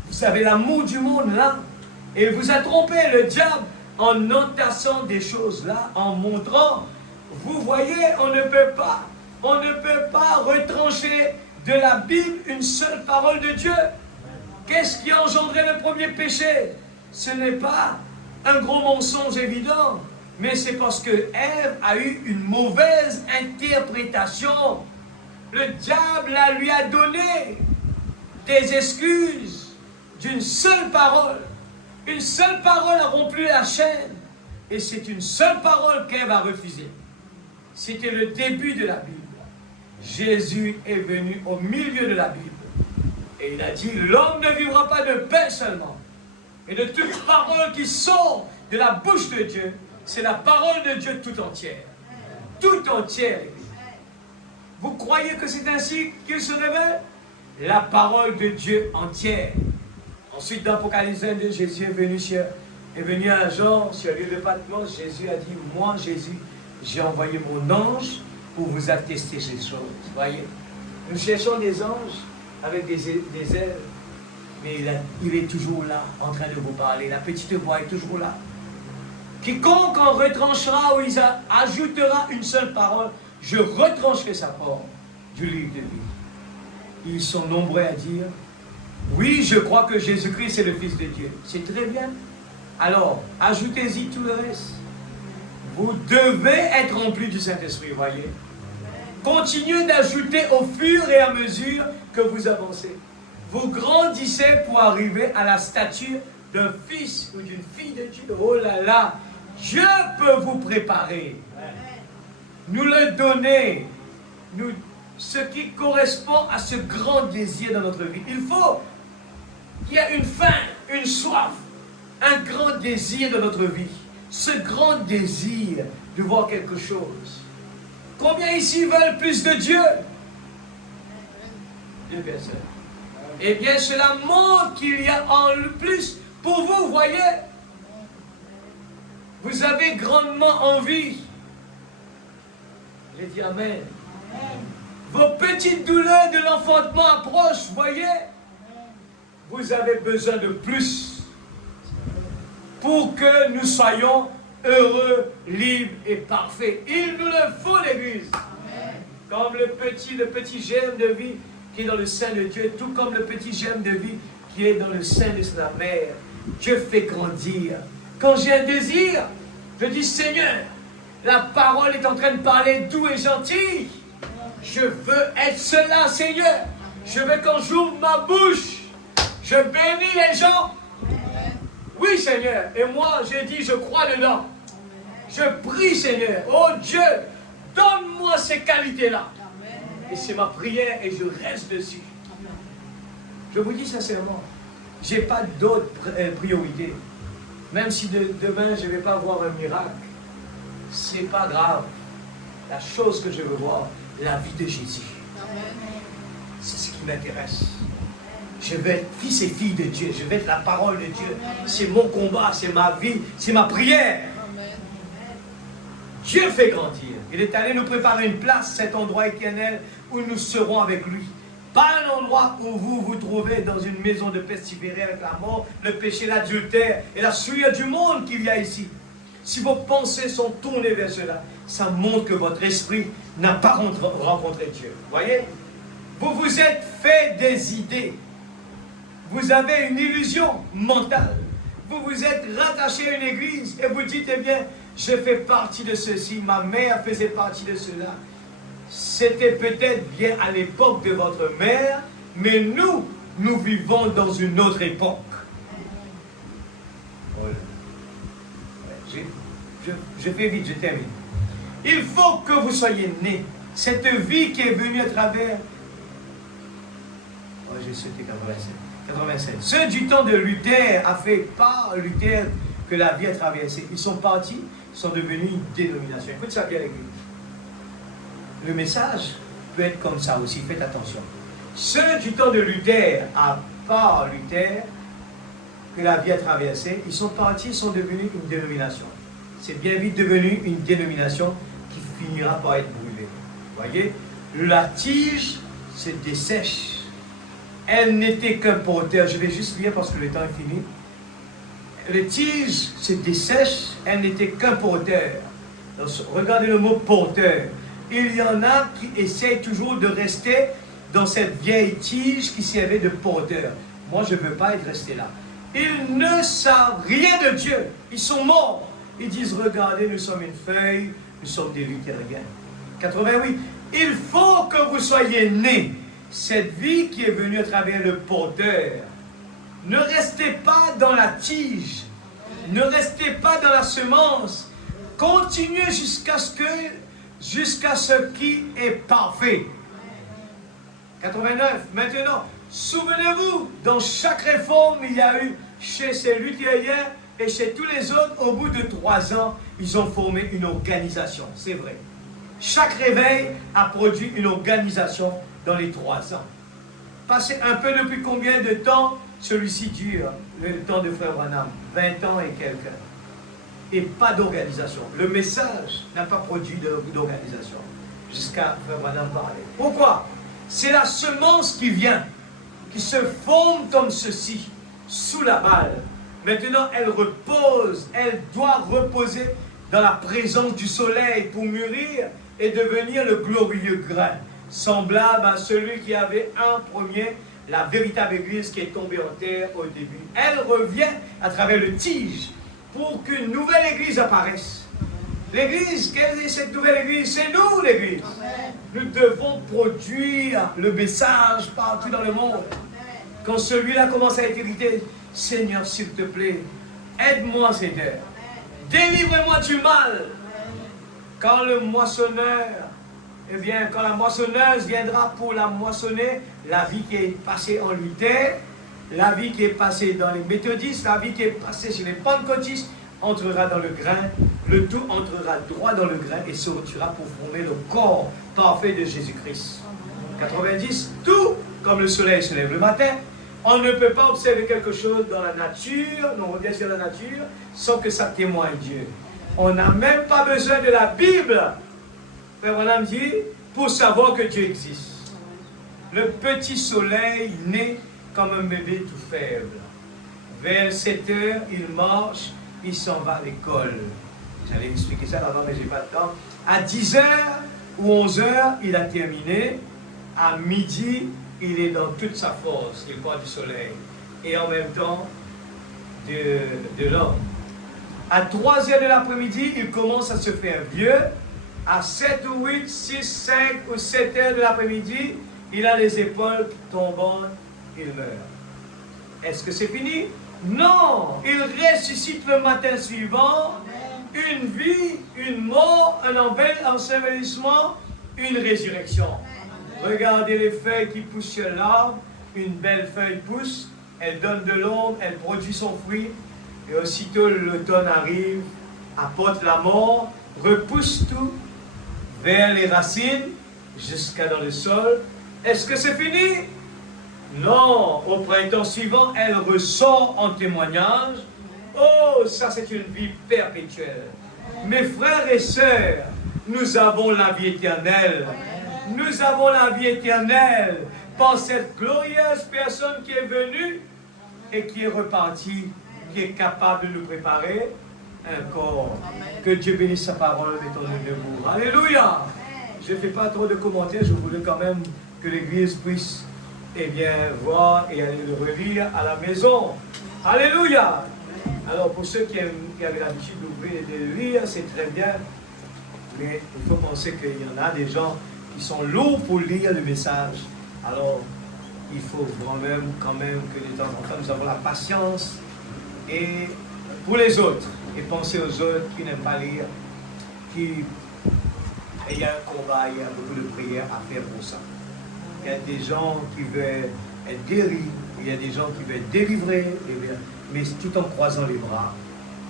Vous avez l'amour du monde là. Et il vous a trompé, le diable, en entassant des choses là, en montrant. Vous voyez, on ne peut pas retrancher de la Bible une seule parole de Dieu. Qu'est-ce qui a engendré le premier péché? Ce n'est pas un gros mensonge évident, mais c'est parce que Ève a eu une mauvaise interprétation. Le diable lui a donné des excuses d'une seule parole. Une seule parole a rompu la chaîne, et c'est une seule parole qu'Ève a refusée. C'était le début de la Bible. Jésus est venu au milieu de la Bible. Et il a dit, l'homme ne vivra pas de pain seulement. Et de toute parole qui sort de la bouche de Dieu, c'est la parole de Dieu tout entière. Tout entière. Vous croyez que c'est ainsi qu'il se révèle? La parole de Dieu entière. Ensuite, dans Apocalypse 22, Jésus est venu à Jean sur l'île de Patmos. Jésus a dit, moi, Jésus, j'ai envoyé mon ange pour vous attester ces choses. Voyez, nous cherchons des anges avec des ailes, mais il est toujours là, en train de vous parler. La petite voix est toujours là. Quiconque en retranchera ou il ajoutera une seule parole, je retrancherai sa parole du livre de vie. Ils sont nombreux à dire, oui, je crois que Jésus-Christ est le Fils de Dieu. C'est très bien. Alors, ajoutez-y tout le reste. Vous devez être remplis du Saint-Esprit, voyez. Continuez d'ajouter au fur et à mesure que vous avancez. Vous grandissez pour arriver à la stature d'un fils ou d'une fille de Dieu. Oh là là, Dieu peut vous préparer. Nous le donner, ce qui correspond à ce grand désir dans notre vie. Il faut qu'il y ait une faim, une soif, un grand désir dans notre vie. Ce grand désir de voir quelque chose. Combien ici veulent plus de Dieu? Deux personnes. Eh bien, cela montre qu'il y a en plus pour vous, voyez. Vous avez grandement envie. J'ai dit Amen. Vos petites douleurs de l'enfantement approchent, voyez. Vous avez besoin de plus pour que nous soyons heureux, libres et parfaits. Il nous le faut, l'Église. Comme le petit germe de vie qui est dans le sein de Dieu, tout comme le petit germe de vie qui est dans le sein de sa mère. Dieu fait grandir. Quand j'ai un désir, je dis Seigneur, la parole est en train de parler doux et gentil. Je veux être cela, Seigneur. Je veux quand j'ouvre ma bouche, je bénis les gens. Oui, Seigneur. Et moi, j'ai dit, je crois dedans. Je prie, Seigneur. Oh Dieu, donne-moi ces qualités-là. Et c'est ma prière et je reste dessus. Je vous dis sincèrement, je n'ai pas d'autres priorités. Même si demain, je ne vais pas voir un miracle. Ce n'est pas grave. La chose que je veux voir, la vie de Jésus. C'est ce qui m'intéresse. Je veux être fils et fille de Dieu. Je veux être la parole de Dieu. C'est mon combat, c'est ma vie, c'est ma prière. Dieu fait grandir. Il est allé nous préparer une place, cet endroit éternel où nous serons avec lui. Pas un endroit où vous vous trouvez dans une maison de pestiférés avec la mort, le péché, l'adultère et la souillure du monde qu'il y a ici. Si vos pensées sont tournées vers cela, ça montre que votre esprit n'a pas rencontré Dieu. Voyez? Vous vous êtes fait des idées. Vous avez une illusion mentale. Vous vous êtes rattaché à une église et vous dites, eh bien, je fais partie de ceci, ma mère faisait partie de cela. C'était peut-être bien à l'époque de votre mère, mais nous vivons dans une autre époque. Je fais vite, je termine. Il faut que vous soyez nés. Cette vie qui est venue à travers... Oh, j'ai sauté 87. Ceux du temps de Luther a fait par Luther que la vie a traversé. Ils sont partis, ils sont devenus une dénomination. Écoute ça bien, l'Église. Le message peut être comme ça aussi, faites attention. Ceux du temps de Luther, à part Luther, que la vie a traversé, ils sont partis, ils sont devenus une dénomination. C'est bien vite devenu une dénomination qui finira par être brûlée. Vous voyez, la tige se dessèche. Elle n'était qu'un porteur. Je vais juste lire parce que le temps est fini. Les tiges se dessèchent, elle n'était qu'un porteur. Donc, regardez le mot porteur. Il y en a qui essayent toujours de rester dans cette vieille tige qui servait de porteur. Moi, je ne veux pas être resté là. Ils ne savent rien de Dieu. Ils sont morts. Ils disent, regardez, nous sommes une feuille, nous sommes des luthériens. 88. Il faut que vous soyez nés. Cette vie qui est venue à travers le porteur. Ne restez pas dans la tige. Ne restez pas dans la semence. Continuez jusqu'à ce qui est parfait. 89. Maintenant, souvenez-vous, dans chaque réforme, il y a eu chez ces luthériens et chez tous les autres, au bout de 3 ans, ils ont formé une organisation. C'est vrai. Chaque réveil a produit une organisation dans les 3 ans. Passez un peu depuis combien de temps celui-ci dure, le temps de Frère Branham? 20 ans et quelques. Et pas d'organisation. Le message n'a pas produit d'organisation. Jusqu'à Frère Branham parler. Pourquoi? C'est la semence qui vient, qui se forme comme ceci, sous la balle. Maintenant, elle repose. Elle doit reposer dans la présence du soleil pour mûrir et devenir le glorieux grain, semblable à celui qui avait un premier, la véritable église qui est tombée en terre au début. Elle revient à travers le tige pour qu'une nouvelle église apparaisse. L'église, quelle est cette nouvelle église? C'est nous l'église. Nous devons produire le message partout dans le monde. Quand celui-là commence à être irrité, Seigneur, s'il te plaît, aide-moi, Seigneur. Délivre-moi du mal. Quand le moissonneur, eh bien, quand la moissonneuse viendra pour la moissonner, la vie qui est passée en Luther, la vie qui est passée dans les méthodistes, la vie qui est passée chez les pentecôtistes, entrera dans le grain, le tout entrera droit dans le grain et sortira pour former le corps parfait de Jésus-Christ. 90, tout comme le soleil se lève le matin, on ne peut pas observer quelque chose dans la nature, on revient sur la nature, sans que ça témoigne Dieu. On n'a même pas besoin de la Bible, Frère Branham dit, pour savoir que Dieu existe. Le petit soleil naît comme un bébé tout faible. Vers 7 heures, il marche, il s'en va à l'école. J'allais expliquer ça avant, mais je n'ai pas de temps. À 10 heures ou 11 heures, il a terminé. À midi, il est dans toute sa force. Il voit du soleil. Et en même temps, de l'homme. À 3 heures de l'après-midi, il commence à se faire vieux. À 7 ou 8, 6, 5 ou 7 heures de l'après-midi, il a les épaules tombantes, il meurt. Est-ce que c'est fini? Non! Il ressuscite le matin suivant. Une vie, une mort, un ensevelissement, une résurrection. Regardez les feuilles qui poussent sur l'arbre. Une belle feuille pousse, elle donne de l'ombre, elle produit son fruit. Et aussitôt l'automne arrive, apporte la mort, repousse tout vers les racines, jusqu'à dans le sol. Est-ce que c'est fini? Non. Au printemps suivant, elle ressort en témoignage. Oh, ça c'est une vie perpétuelle. Mes frères et sœurs, nous avons la vie éternelle. Nous avons la vie éternelle par cette glorieuse personne qui est venue et qui est repartie, qui est capable de nous préparer un corps. Que Dieu bénisse sa parole, mettons-nous debout. Alléluia! Je ne fais pas trop de commentaires, je voulais quand même que l'Église puisse voir et aller le relire à la maison. Alléluia! Alors pour ceux qui avaient l'habitude d'ouvrir et de lire, c'est très bien, mais il faut penser qu'il y en a des gens qui sont lourds pour lire le message. Alors il faut quand même que de temps en temps nous avons la patience et pour les autres, et penser aux autres qui n'aiment pas lire, il y a un combat, il y a beaucoup de prières à faire pour ça. Il y a des gens qui veulent être guéris, il y a des gens qui veulent être délivrés, mais tout en croisant les bras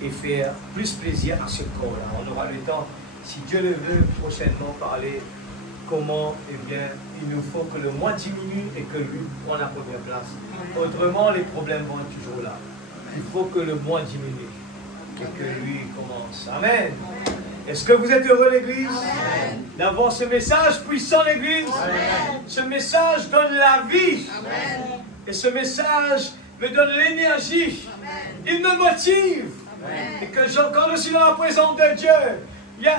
et faire plus plaisir à ce corps-là. On aura le temps, si Dieu le veut, prochainement parler comment, il nous faut que le moi diminue et que lui prenne la première place. Autrement, les problèmes vont être toujours là. Il faut que le moi diminue et que lui commence. Amen. Est-ce que vous êtes heureux, l'Église, d'avoir ce message puissant, l'Église? Ce message donne la vie. Amen. Et ce message me donne l'énergie. Il me motive. Amen. Et que quand je suis dans la présence de Dieu,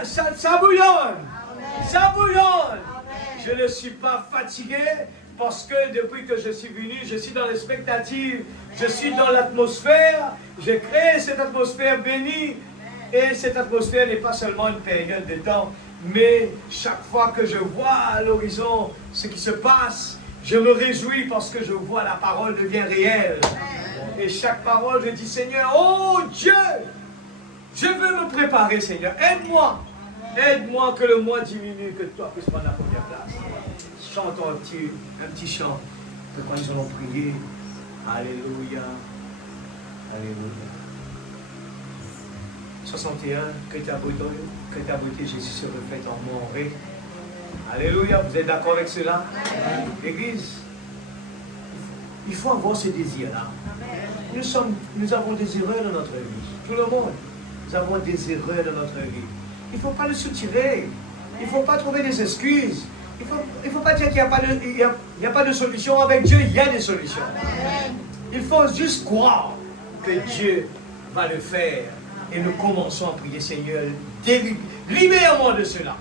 ça bouillonne. Amen. Ça bouillonne. Amen. Je ne suis pas fatigué parce que depuis que je suis venu, je suis dans l'expectative. Je suis dans l'atmosphère. J'ai créé cette atmosphère bénie. Et cette atmosphère n'est pas seulement une période de temps, mais chaque fois que je vois à l'horizon ce qui se passe, je me réjouis parce que je vois la parole devient réelle. Et chaque parole, je dis, Seigneur, oh Dieu, je veux me préparer, Seigneur. Aide-moi. Aide-moi que le moi diminue, que toi puisses prendre la première place. Chantons un petit chant. Que quand nous allons prier, Alléluia, Alléluia. 61, que ta beauté, Jésus, se reflète en moi, en vrai. Alléluia, vous êtes d'accord avec cela? L'Église, il faut avoir ce désir-là. Nous avons des erreurs dans notre vie. Tout le monde, nous avons des erreurs dans notre vie. Il ne faut pas le soutirer. Il ne faut pas trouver des excuses. Il ne faut pas dire qu'il n'y a pas de solution. Avec Dieu, il y a des solutions. Il faut juste croire. que Dieu va le faire. Et nous commençons à prier, Seigneur, libère-moi de cela.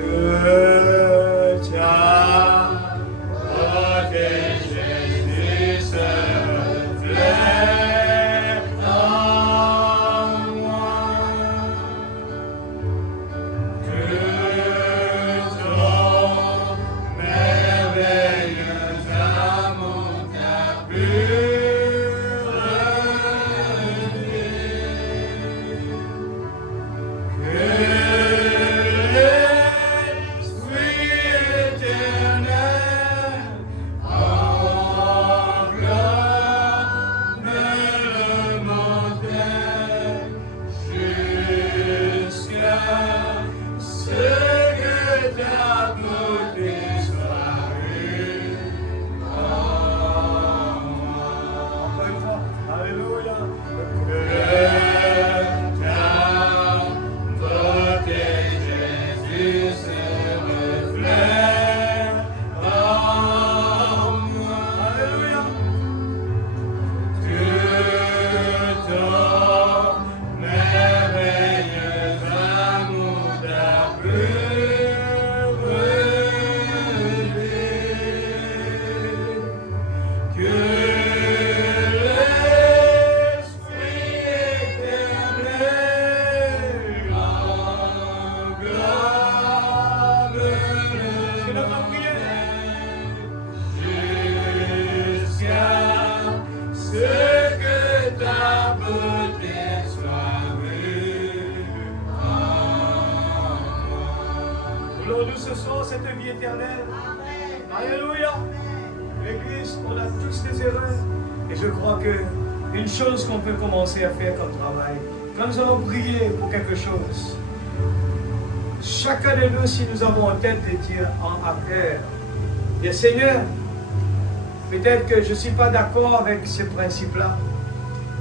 Que ta beauté, Jésus, se reflète en moi. Que ton merveilleux amour t'a purifié. Que nous ce soir cette vie éternelle. Alléluia. L'Église, on a tous des erreurs. Et je crois que une chose qu'on peut commencer à faire comme travail, quand nous allons prier pour quelque chose, chacun de nous, si nous avons en tête de dire à cœur, dire Seigneur, peut-être que je ne suis pas d'accord avec ce principe-là.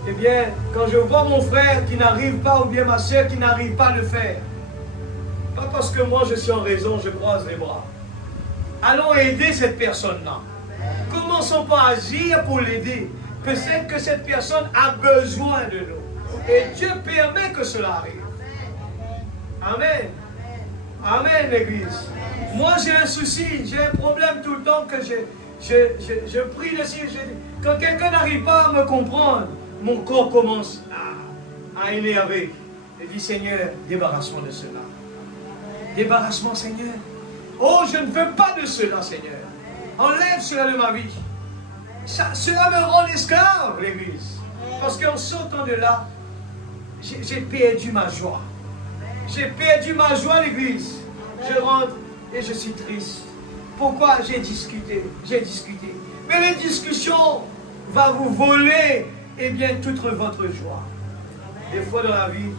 Eh bien, quand je vois mon frère qui n'arrive pas, ou bien ma soeur qui n'arrive pas à le faire, pas parce que moi je suis en raison, je croise les bras. Allons aider cette personne-là. Commençons par agir pour l'aider. Peut-être que cette personne a besoin de nous. Et Dieu permet que cela arrive. Amen. Amen, l'Église. Moi j'ai un souci, j'ai un problème tout le temps que je prie dessus. Quand quelqu'un n'arrive pas à me comprendre, mon corps commence à énerver. Je dis Seigneur, débarrasse-moi de cela. Débarrasse-moi, Seigneur. Oh, je ne veux pas de cela, Seigneur. Enlève cela de ma vie. Cela me rend esclave, l'Église. Parce qu'en sortant de là, j'ai perdu ma joie. J'ai perdu ma joie, l'Église. Je rentre et je suis triste. Pourquoi? J'ai discuté. Mais les discussions vont vous voler, eh bien, toute votre joie. Des fois dans la vie,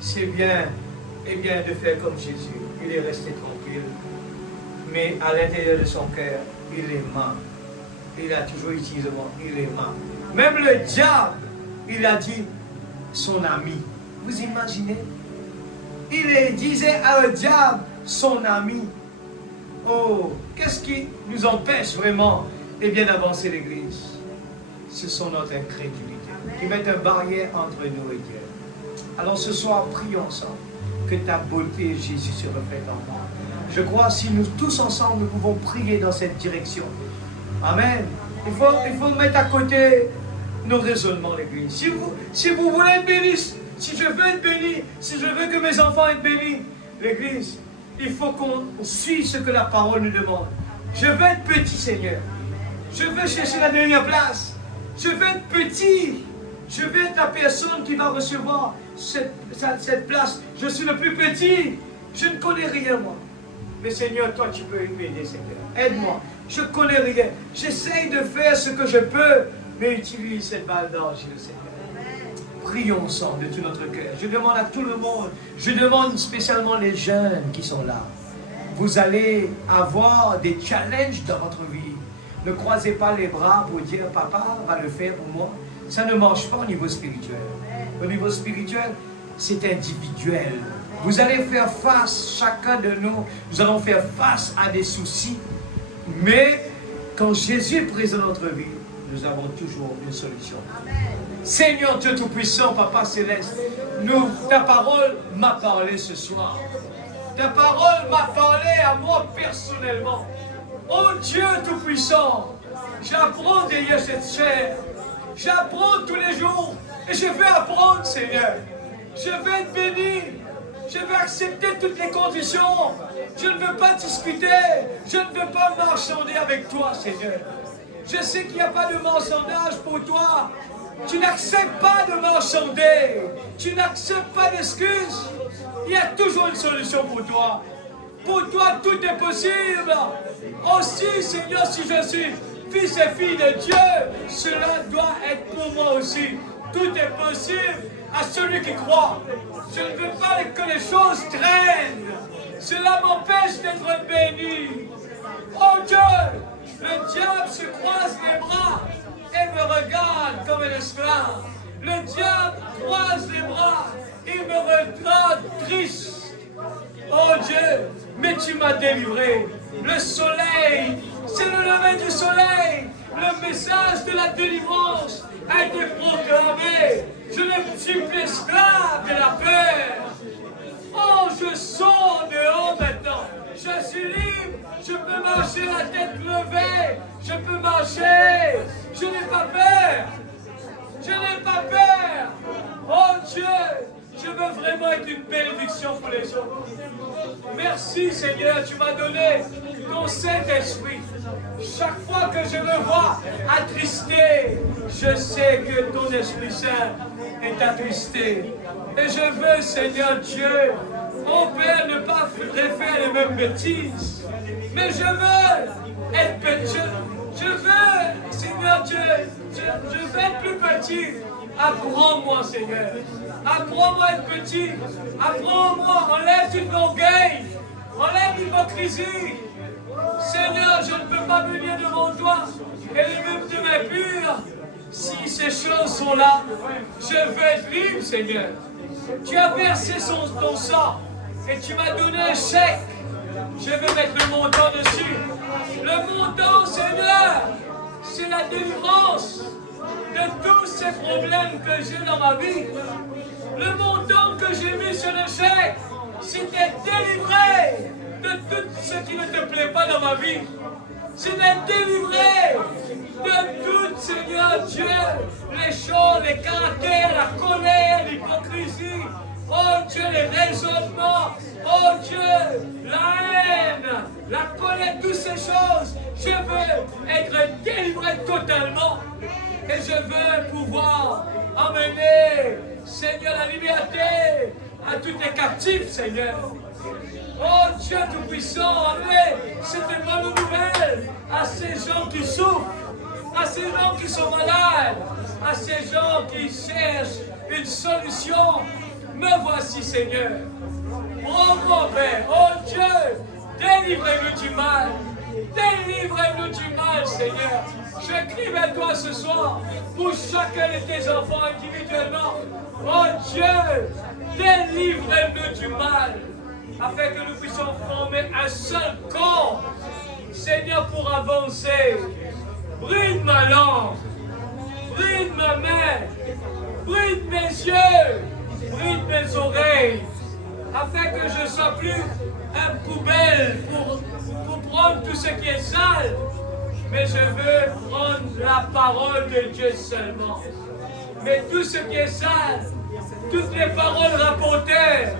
c'est bien, eh bien, de faire comme Jésus. Il est resté tranquille. Mais à l'intérieur de son cœur, il aima. Il a toujours utilisé le mot, il aima. Même le diable, il a dit son ami. Vous imaginez? Il disait à un diable son ami. Oh, qu'est-ce qui nous empêche vraiment, eh bien, d'avancer l'Église? Ce sont notre incrédulité qui met une barrière entre nous et Dieu. Alors ce soir, prions ensemble que ta beauté, Jésus, se reflète en moi. Je crois que si nous tous ensemble, nous pouvons prier dans cette direction. Amen. Il faut mettre à côté nos raisonnements, l'Église. Si vous voulez être béni, si je veux être béni, si je veux que mes enfants soient bénis, l'Église, il faut qu'on suive ce que la parole nous demande. Je veux être petit, Seigneur. Je veux chercher la dernière place. Je veux être petit. Je veux être la personne qui va recevoir cette place. Je suis le plus petit. Je ne connais rien, moi. Mais Seigneur, toi, tu peux m'aider, Seigneur. Aide-moi. Je ne connais rien. J'essaye de faire ce que je peux, mais utilise cette balle d'argile, Seigneur. Prions ensemble de tout notre cœur. Je demande à tout le monde, je demande spécialement les jeunes qui sont là. Vous allez avoir des challenges dans votre vie. Ne croisez pas les bras pour dire « Papa va le faire pour moi ». Ça ne marche pas au niveau spirituel. Au niveau spirituel, c'est individuel. Vous allez faire face, chacun de nous allons faire face à des soucis. Mais quand Jésus est présent dans notre vie, nous avons toujours une solution. Seigneur Dieu Tout-Puissant, Papa Céleste, ta parole m'a parlé ce soir. Ta parole m'a parlé à moi personnellement. Oh Dieu Tout-Puissant, j'apprends derrière cette chair. J'apprends tous les jours. Et je vais apprendre, Seigneur. Je vais être béni. Je vais accepter toutes les conditions. Je ne veux pas discuter. Je ne veux pas marchander avec toi, Seigneur. Je sais qu'il n'y a pas de marchandage pour toi. Tu n'acceptes pas de marchander. Tu n'acceptes pas d'excuses. Il y a toujours une solution pour toi. Pour toi, tout est possible. Aussi, Seigneur, si je suis fils et fille de Dieu, cela doit être pour moi aussi. Tout est possible à celui qui croit. Je ne veux pas que les choses traînent. Cela m'empêche d'être béni. Oh Dieu, le diable se croise les bras et me regarde comme un esclave. Le diable croise les bras et me regarde triste. Oh Dieu, mais tu m'as délivré. Le soleil, c'est le lever du soleil. Le message de la délivrance a été proclamé. Je ne suis plus esclave de la peur. Oh, je sors dehors maintenant. Je suis libre. Je peux marcher la tête levée. Je peux marcher. Je n'ai pas peur. Je n'ai pas peur. Oh Dieu, je veux vraiment être une bénédiction pour les autres. Merci Seigneur, tu m'as donné ton Saint-Esprit. Chaque fois que je me vois attristé, je sais que ton Esprit Saint est attristé. Et je veux, Seigneur Dieu, mon Père, ne pas refaire les mêmes bêtises. Mais je veux être petit. Je veux, Seigneur Dieu, je veux être plus petit. Apprends-moi, Seigneur. Apprends-moi à être petit. Apprends-moi, enlève toute l'orgueil. Enlève l'hypocrisie. Seigneur, je ne peux pas venir devant toi et les mêmes de mes purs. Si ces choses sont là, je veux être libre, Seigneur. Tu as versé ton sang et tu m'as donné un chèque. Je veux mettre le montant dessus. Le montant, Seigneur, c'est la délivrance de tous ces problèmes que j'ai dans ma vie. Le montant que j'ai mis sur le chèque, c'était délivré de tout ce qui ne te plaît pas dans ma vie. C'était délivré de tout, Seigneur Dieu, les choses, les caractères, la colère, l'hypocrisie. Oh Dieu, les raisonnements. Oh Dieu, la haine, la colère, toutes ces choses. Je veux être délivré totalement. Et je veux pouvoir emmener, Seigneur, la liberté à tous les captifs, Seigneur. Oh Dieu Tout-Puissant, emmenez cette bonne nouvelle à ces gens qui souffrent, à ces gens qui sont malades, à ces gens qui cherchent une solution. Me voici, Seigneur. Oh mon Père, oh Dieu, délivrez-nous du mal. Délivrez-nous du mal, Seigneur. Je crie vers toi ce soir pour chacun de tes enfants individuellement. Oh Dieu, délivrez-nous du mal afin que nous puissions former un seul corps, Seigneur, pour avancer. Bride ma langue, bride ma main, bride mes yeux, bride mes oreilles, afin que je ne sois plus une poubelle pour prendre tout ce qui est sale, mais je veux prendre la parole de Dieu seulement. Mais tout ce qui est sale, toutes les paroles rapportées,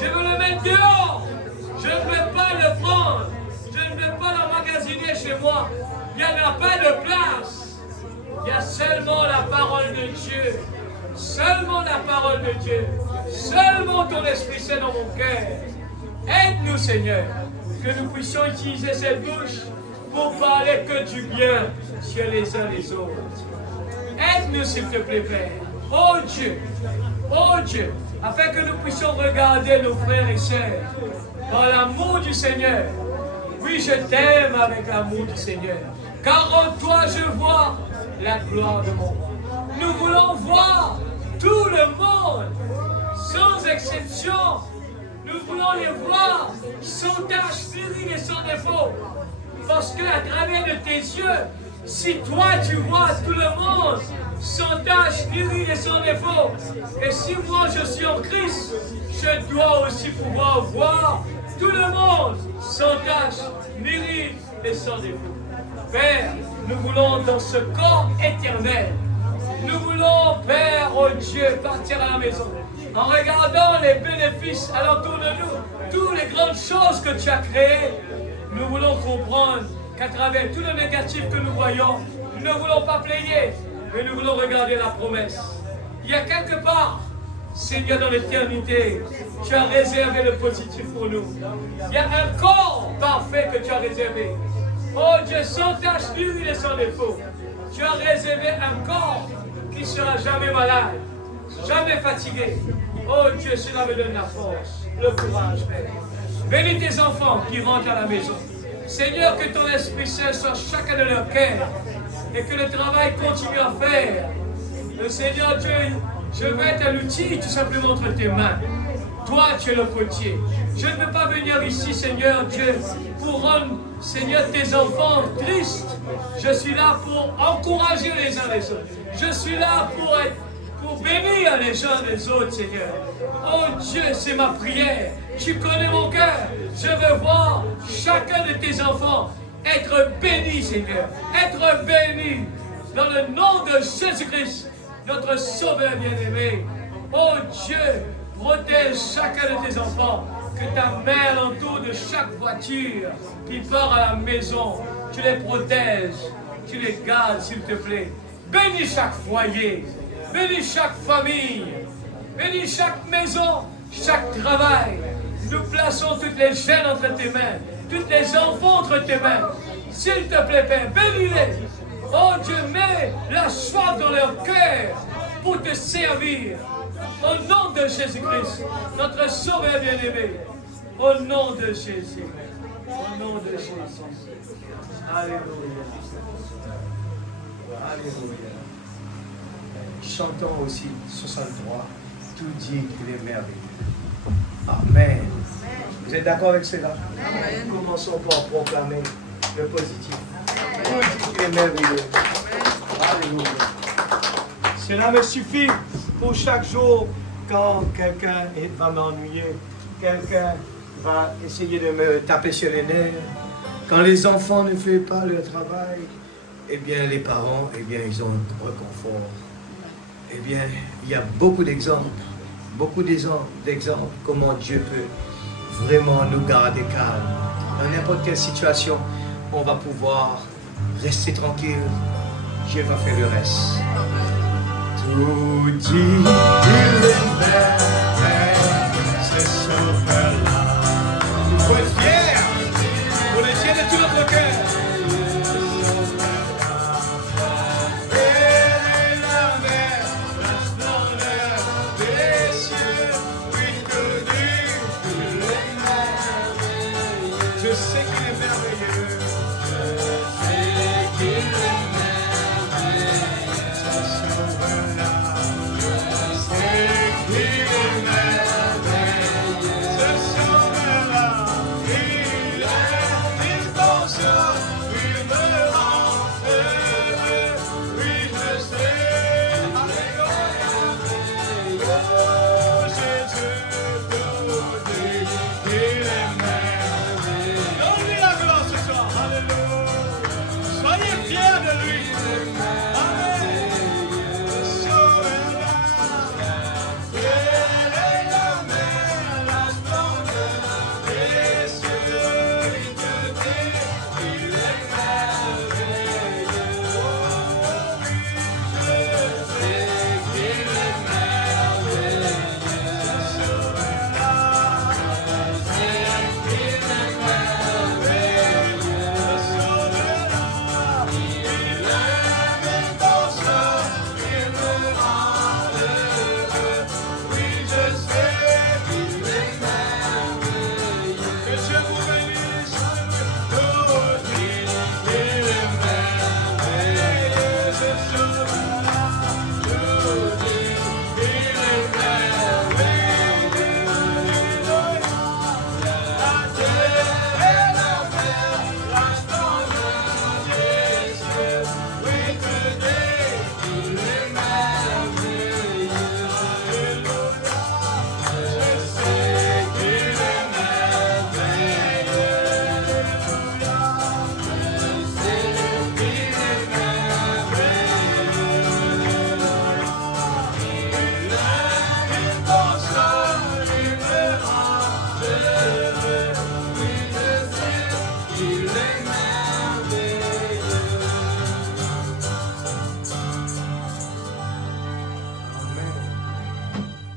je veux le mettre dehors. Je ne veux pas le prendre. Je ne veux pas l'emmagasiner chez moi. Il n'y en a pas de place. Il y a seulement la parole de Dieu. Seulement la parole de Dieu. Seulement ton Esprit Saint dans mon cœur. Aide-nous, Seigneur, que nous puissions utiliser cette bouche pour parler que du bien sur les uns les autres. Aide-nous, s'il te plaît, Père. Oh Dieu, afin que nous puissions regarder nos frères et sœurs dans l'amour du Seigneur. Oui, je t'aime avec l'amour du Seigneur, car en toi je vois la gloire de mon roi. Nous voulons voir tout le monde, sans exception. Nous voulons les voir sans tache, stérile et sans défaut. Parce qu'à travers de tes yeux, Si toi tu vois tout le monde sans tache, ni ride et sans défaut, et si moi je suis en Christ, je dois aussi pouvoir voir tout le monde sans tache, ni ride et sans défaut. Père, nous voulons dans ce corps éternel, nous voulons, Père, oh Dieu, partir à la maison en regardant les bénéfices alentour de nous, toutes les grandes choses que tu as créées. Nous voulons comprendre qu'à travers tout le négatif que nous voyons, nous ne voulons pas player, mais nous voulons regarder la promesse. Il y a quelque part, Seigneur, dans l'éternité, tu as réservé le positif pour nous. Il y a un corps parfait que tu as réservé. Oh Dieu, sans tache, nul et sans défaut. Tu as réservé un corps qui ne sera jamais malade, jamais fatigué. Oh Dieu, cela me donne la force, le courage, Père. Bénis tes enfants qui rentrent à la maison. Seigneur, que ton Esprit Saint soit chacun de leur cœur et que le travail continue à faire. Le Seigneur Dieu, je vais être un outil tout simplement entre tes mains. Toi, tu es le potier. Je ne peux pas venir ici, Seigneur Dieu, pour rendre, Seigneur, tes enfants tristes. Je suis là pour encourager les uns les autres. Je suis là pour bénir les uns les autres, Seigneur. Oh Dieu, c'est ma prière. Tu connais mon cœur. Je veux voir chacun de tes enfants être béni, Seigneur. Être béni dans le nom de Jésus-Christ, notre Sauveur bien-aimé. Oh Dieu, protège chacun de tes enfants. Que ta main l'entoure de chaque voiture qui part à la maison. Tu les protèges, tu les gardes, s'il te plaît. Bénis chaque foyer, bénis chaque famille, bénis chaque maison, chaque travail. Nous plaçons toutes les jeunes entre tes mains, toutes les enfants entre tes mains. S'il te plaît, Père, bénis-les. Oh Dieu, mets la soif dans leur cœur pour te servir. Au nom de Jésus-Christ, notre Sauveur bien-aimé. Au nom de Jésus. Au nom de Jésus. Alléluia. Alléluia. Chantons aussi 63. Tout dit qu'il est merveilleux. Amen. Vous êtes d'accord avec cela? Amen. Commençons par proclamer le positif. Tout dit qu'il est merveilleux. Alléluia. Cela me suffit pour chaque jour quand quelqu'un va m'ennuyer, quelqu'un va essayer de me taper sur les nerfs, quand les enfants ne font pas leur travail, eh bien les parents, eh bien ils ont un réconfort. Eh bien, il y a beaucoup d'exemples comment Dieu peut vraiment nous garder calmes. Dans n'importe quelle situation, on va pouvoir rester tranquille. Dieu va faire le reste. Tout dit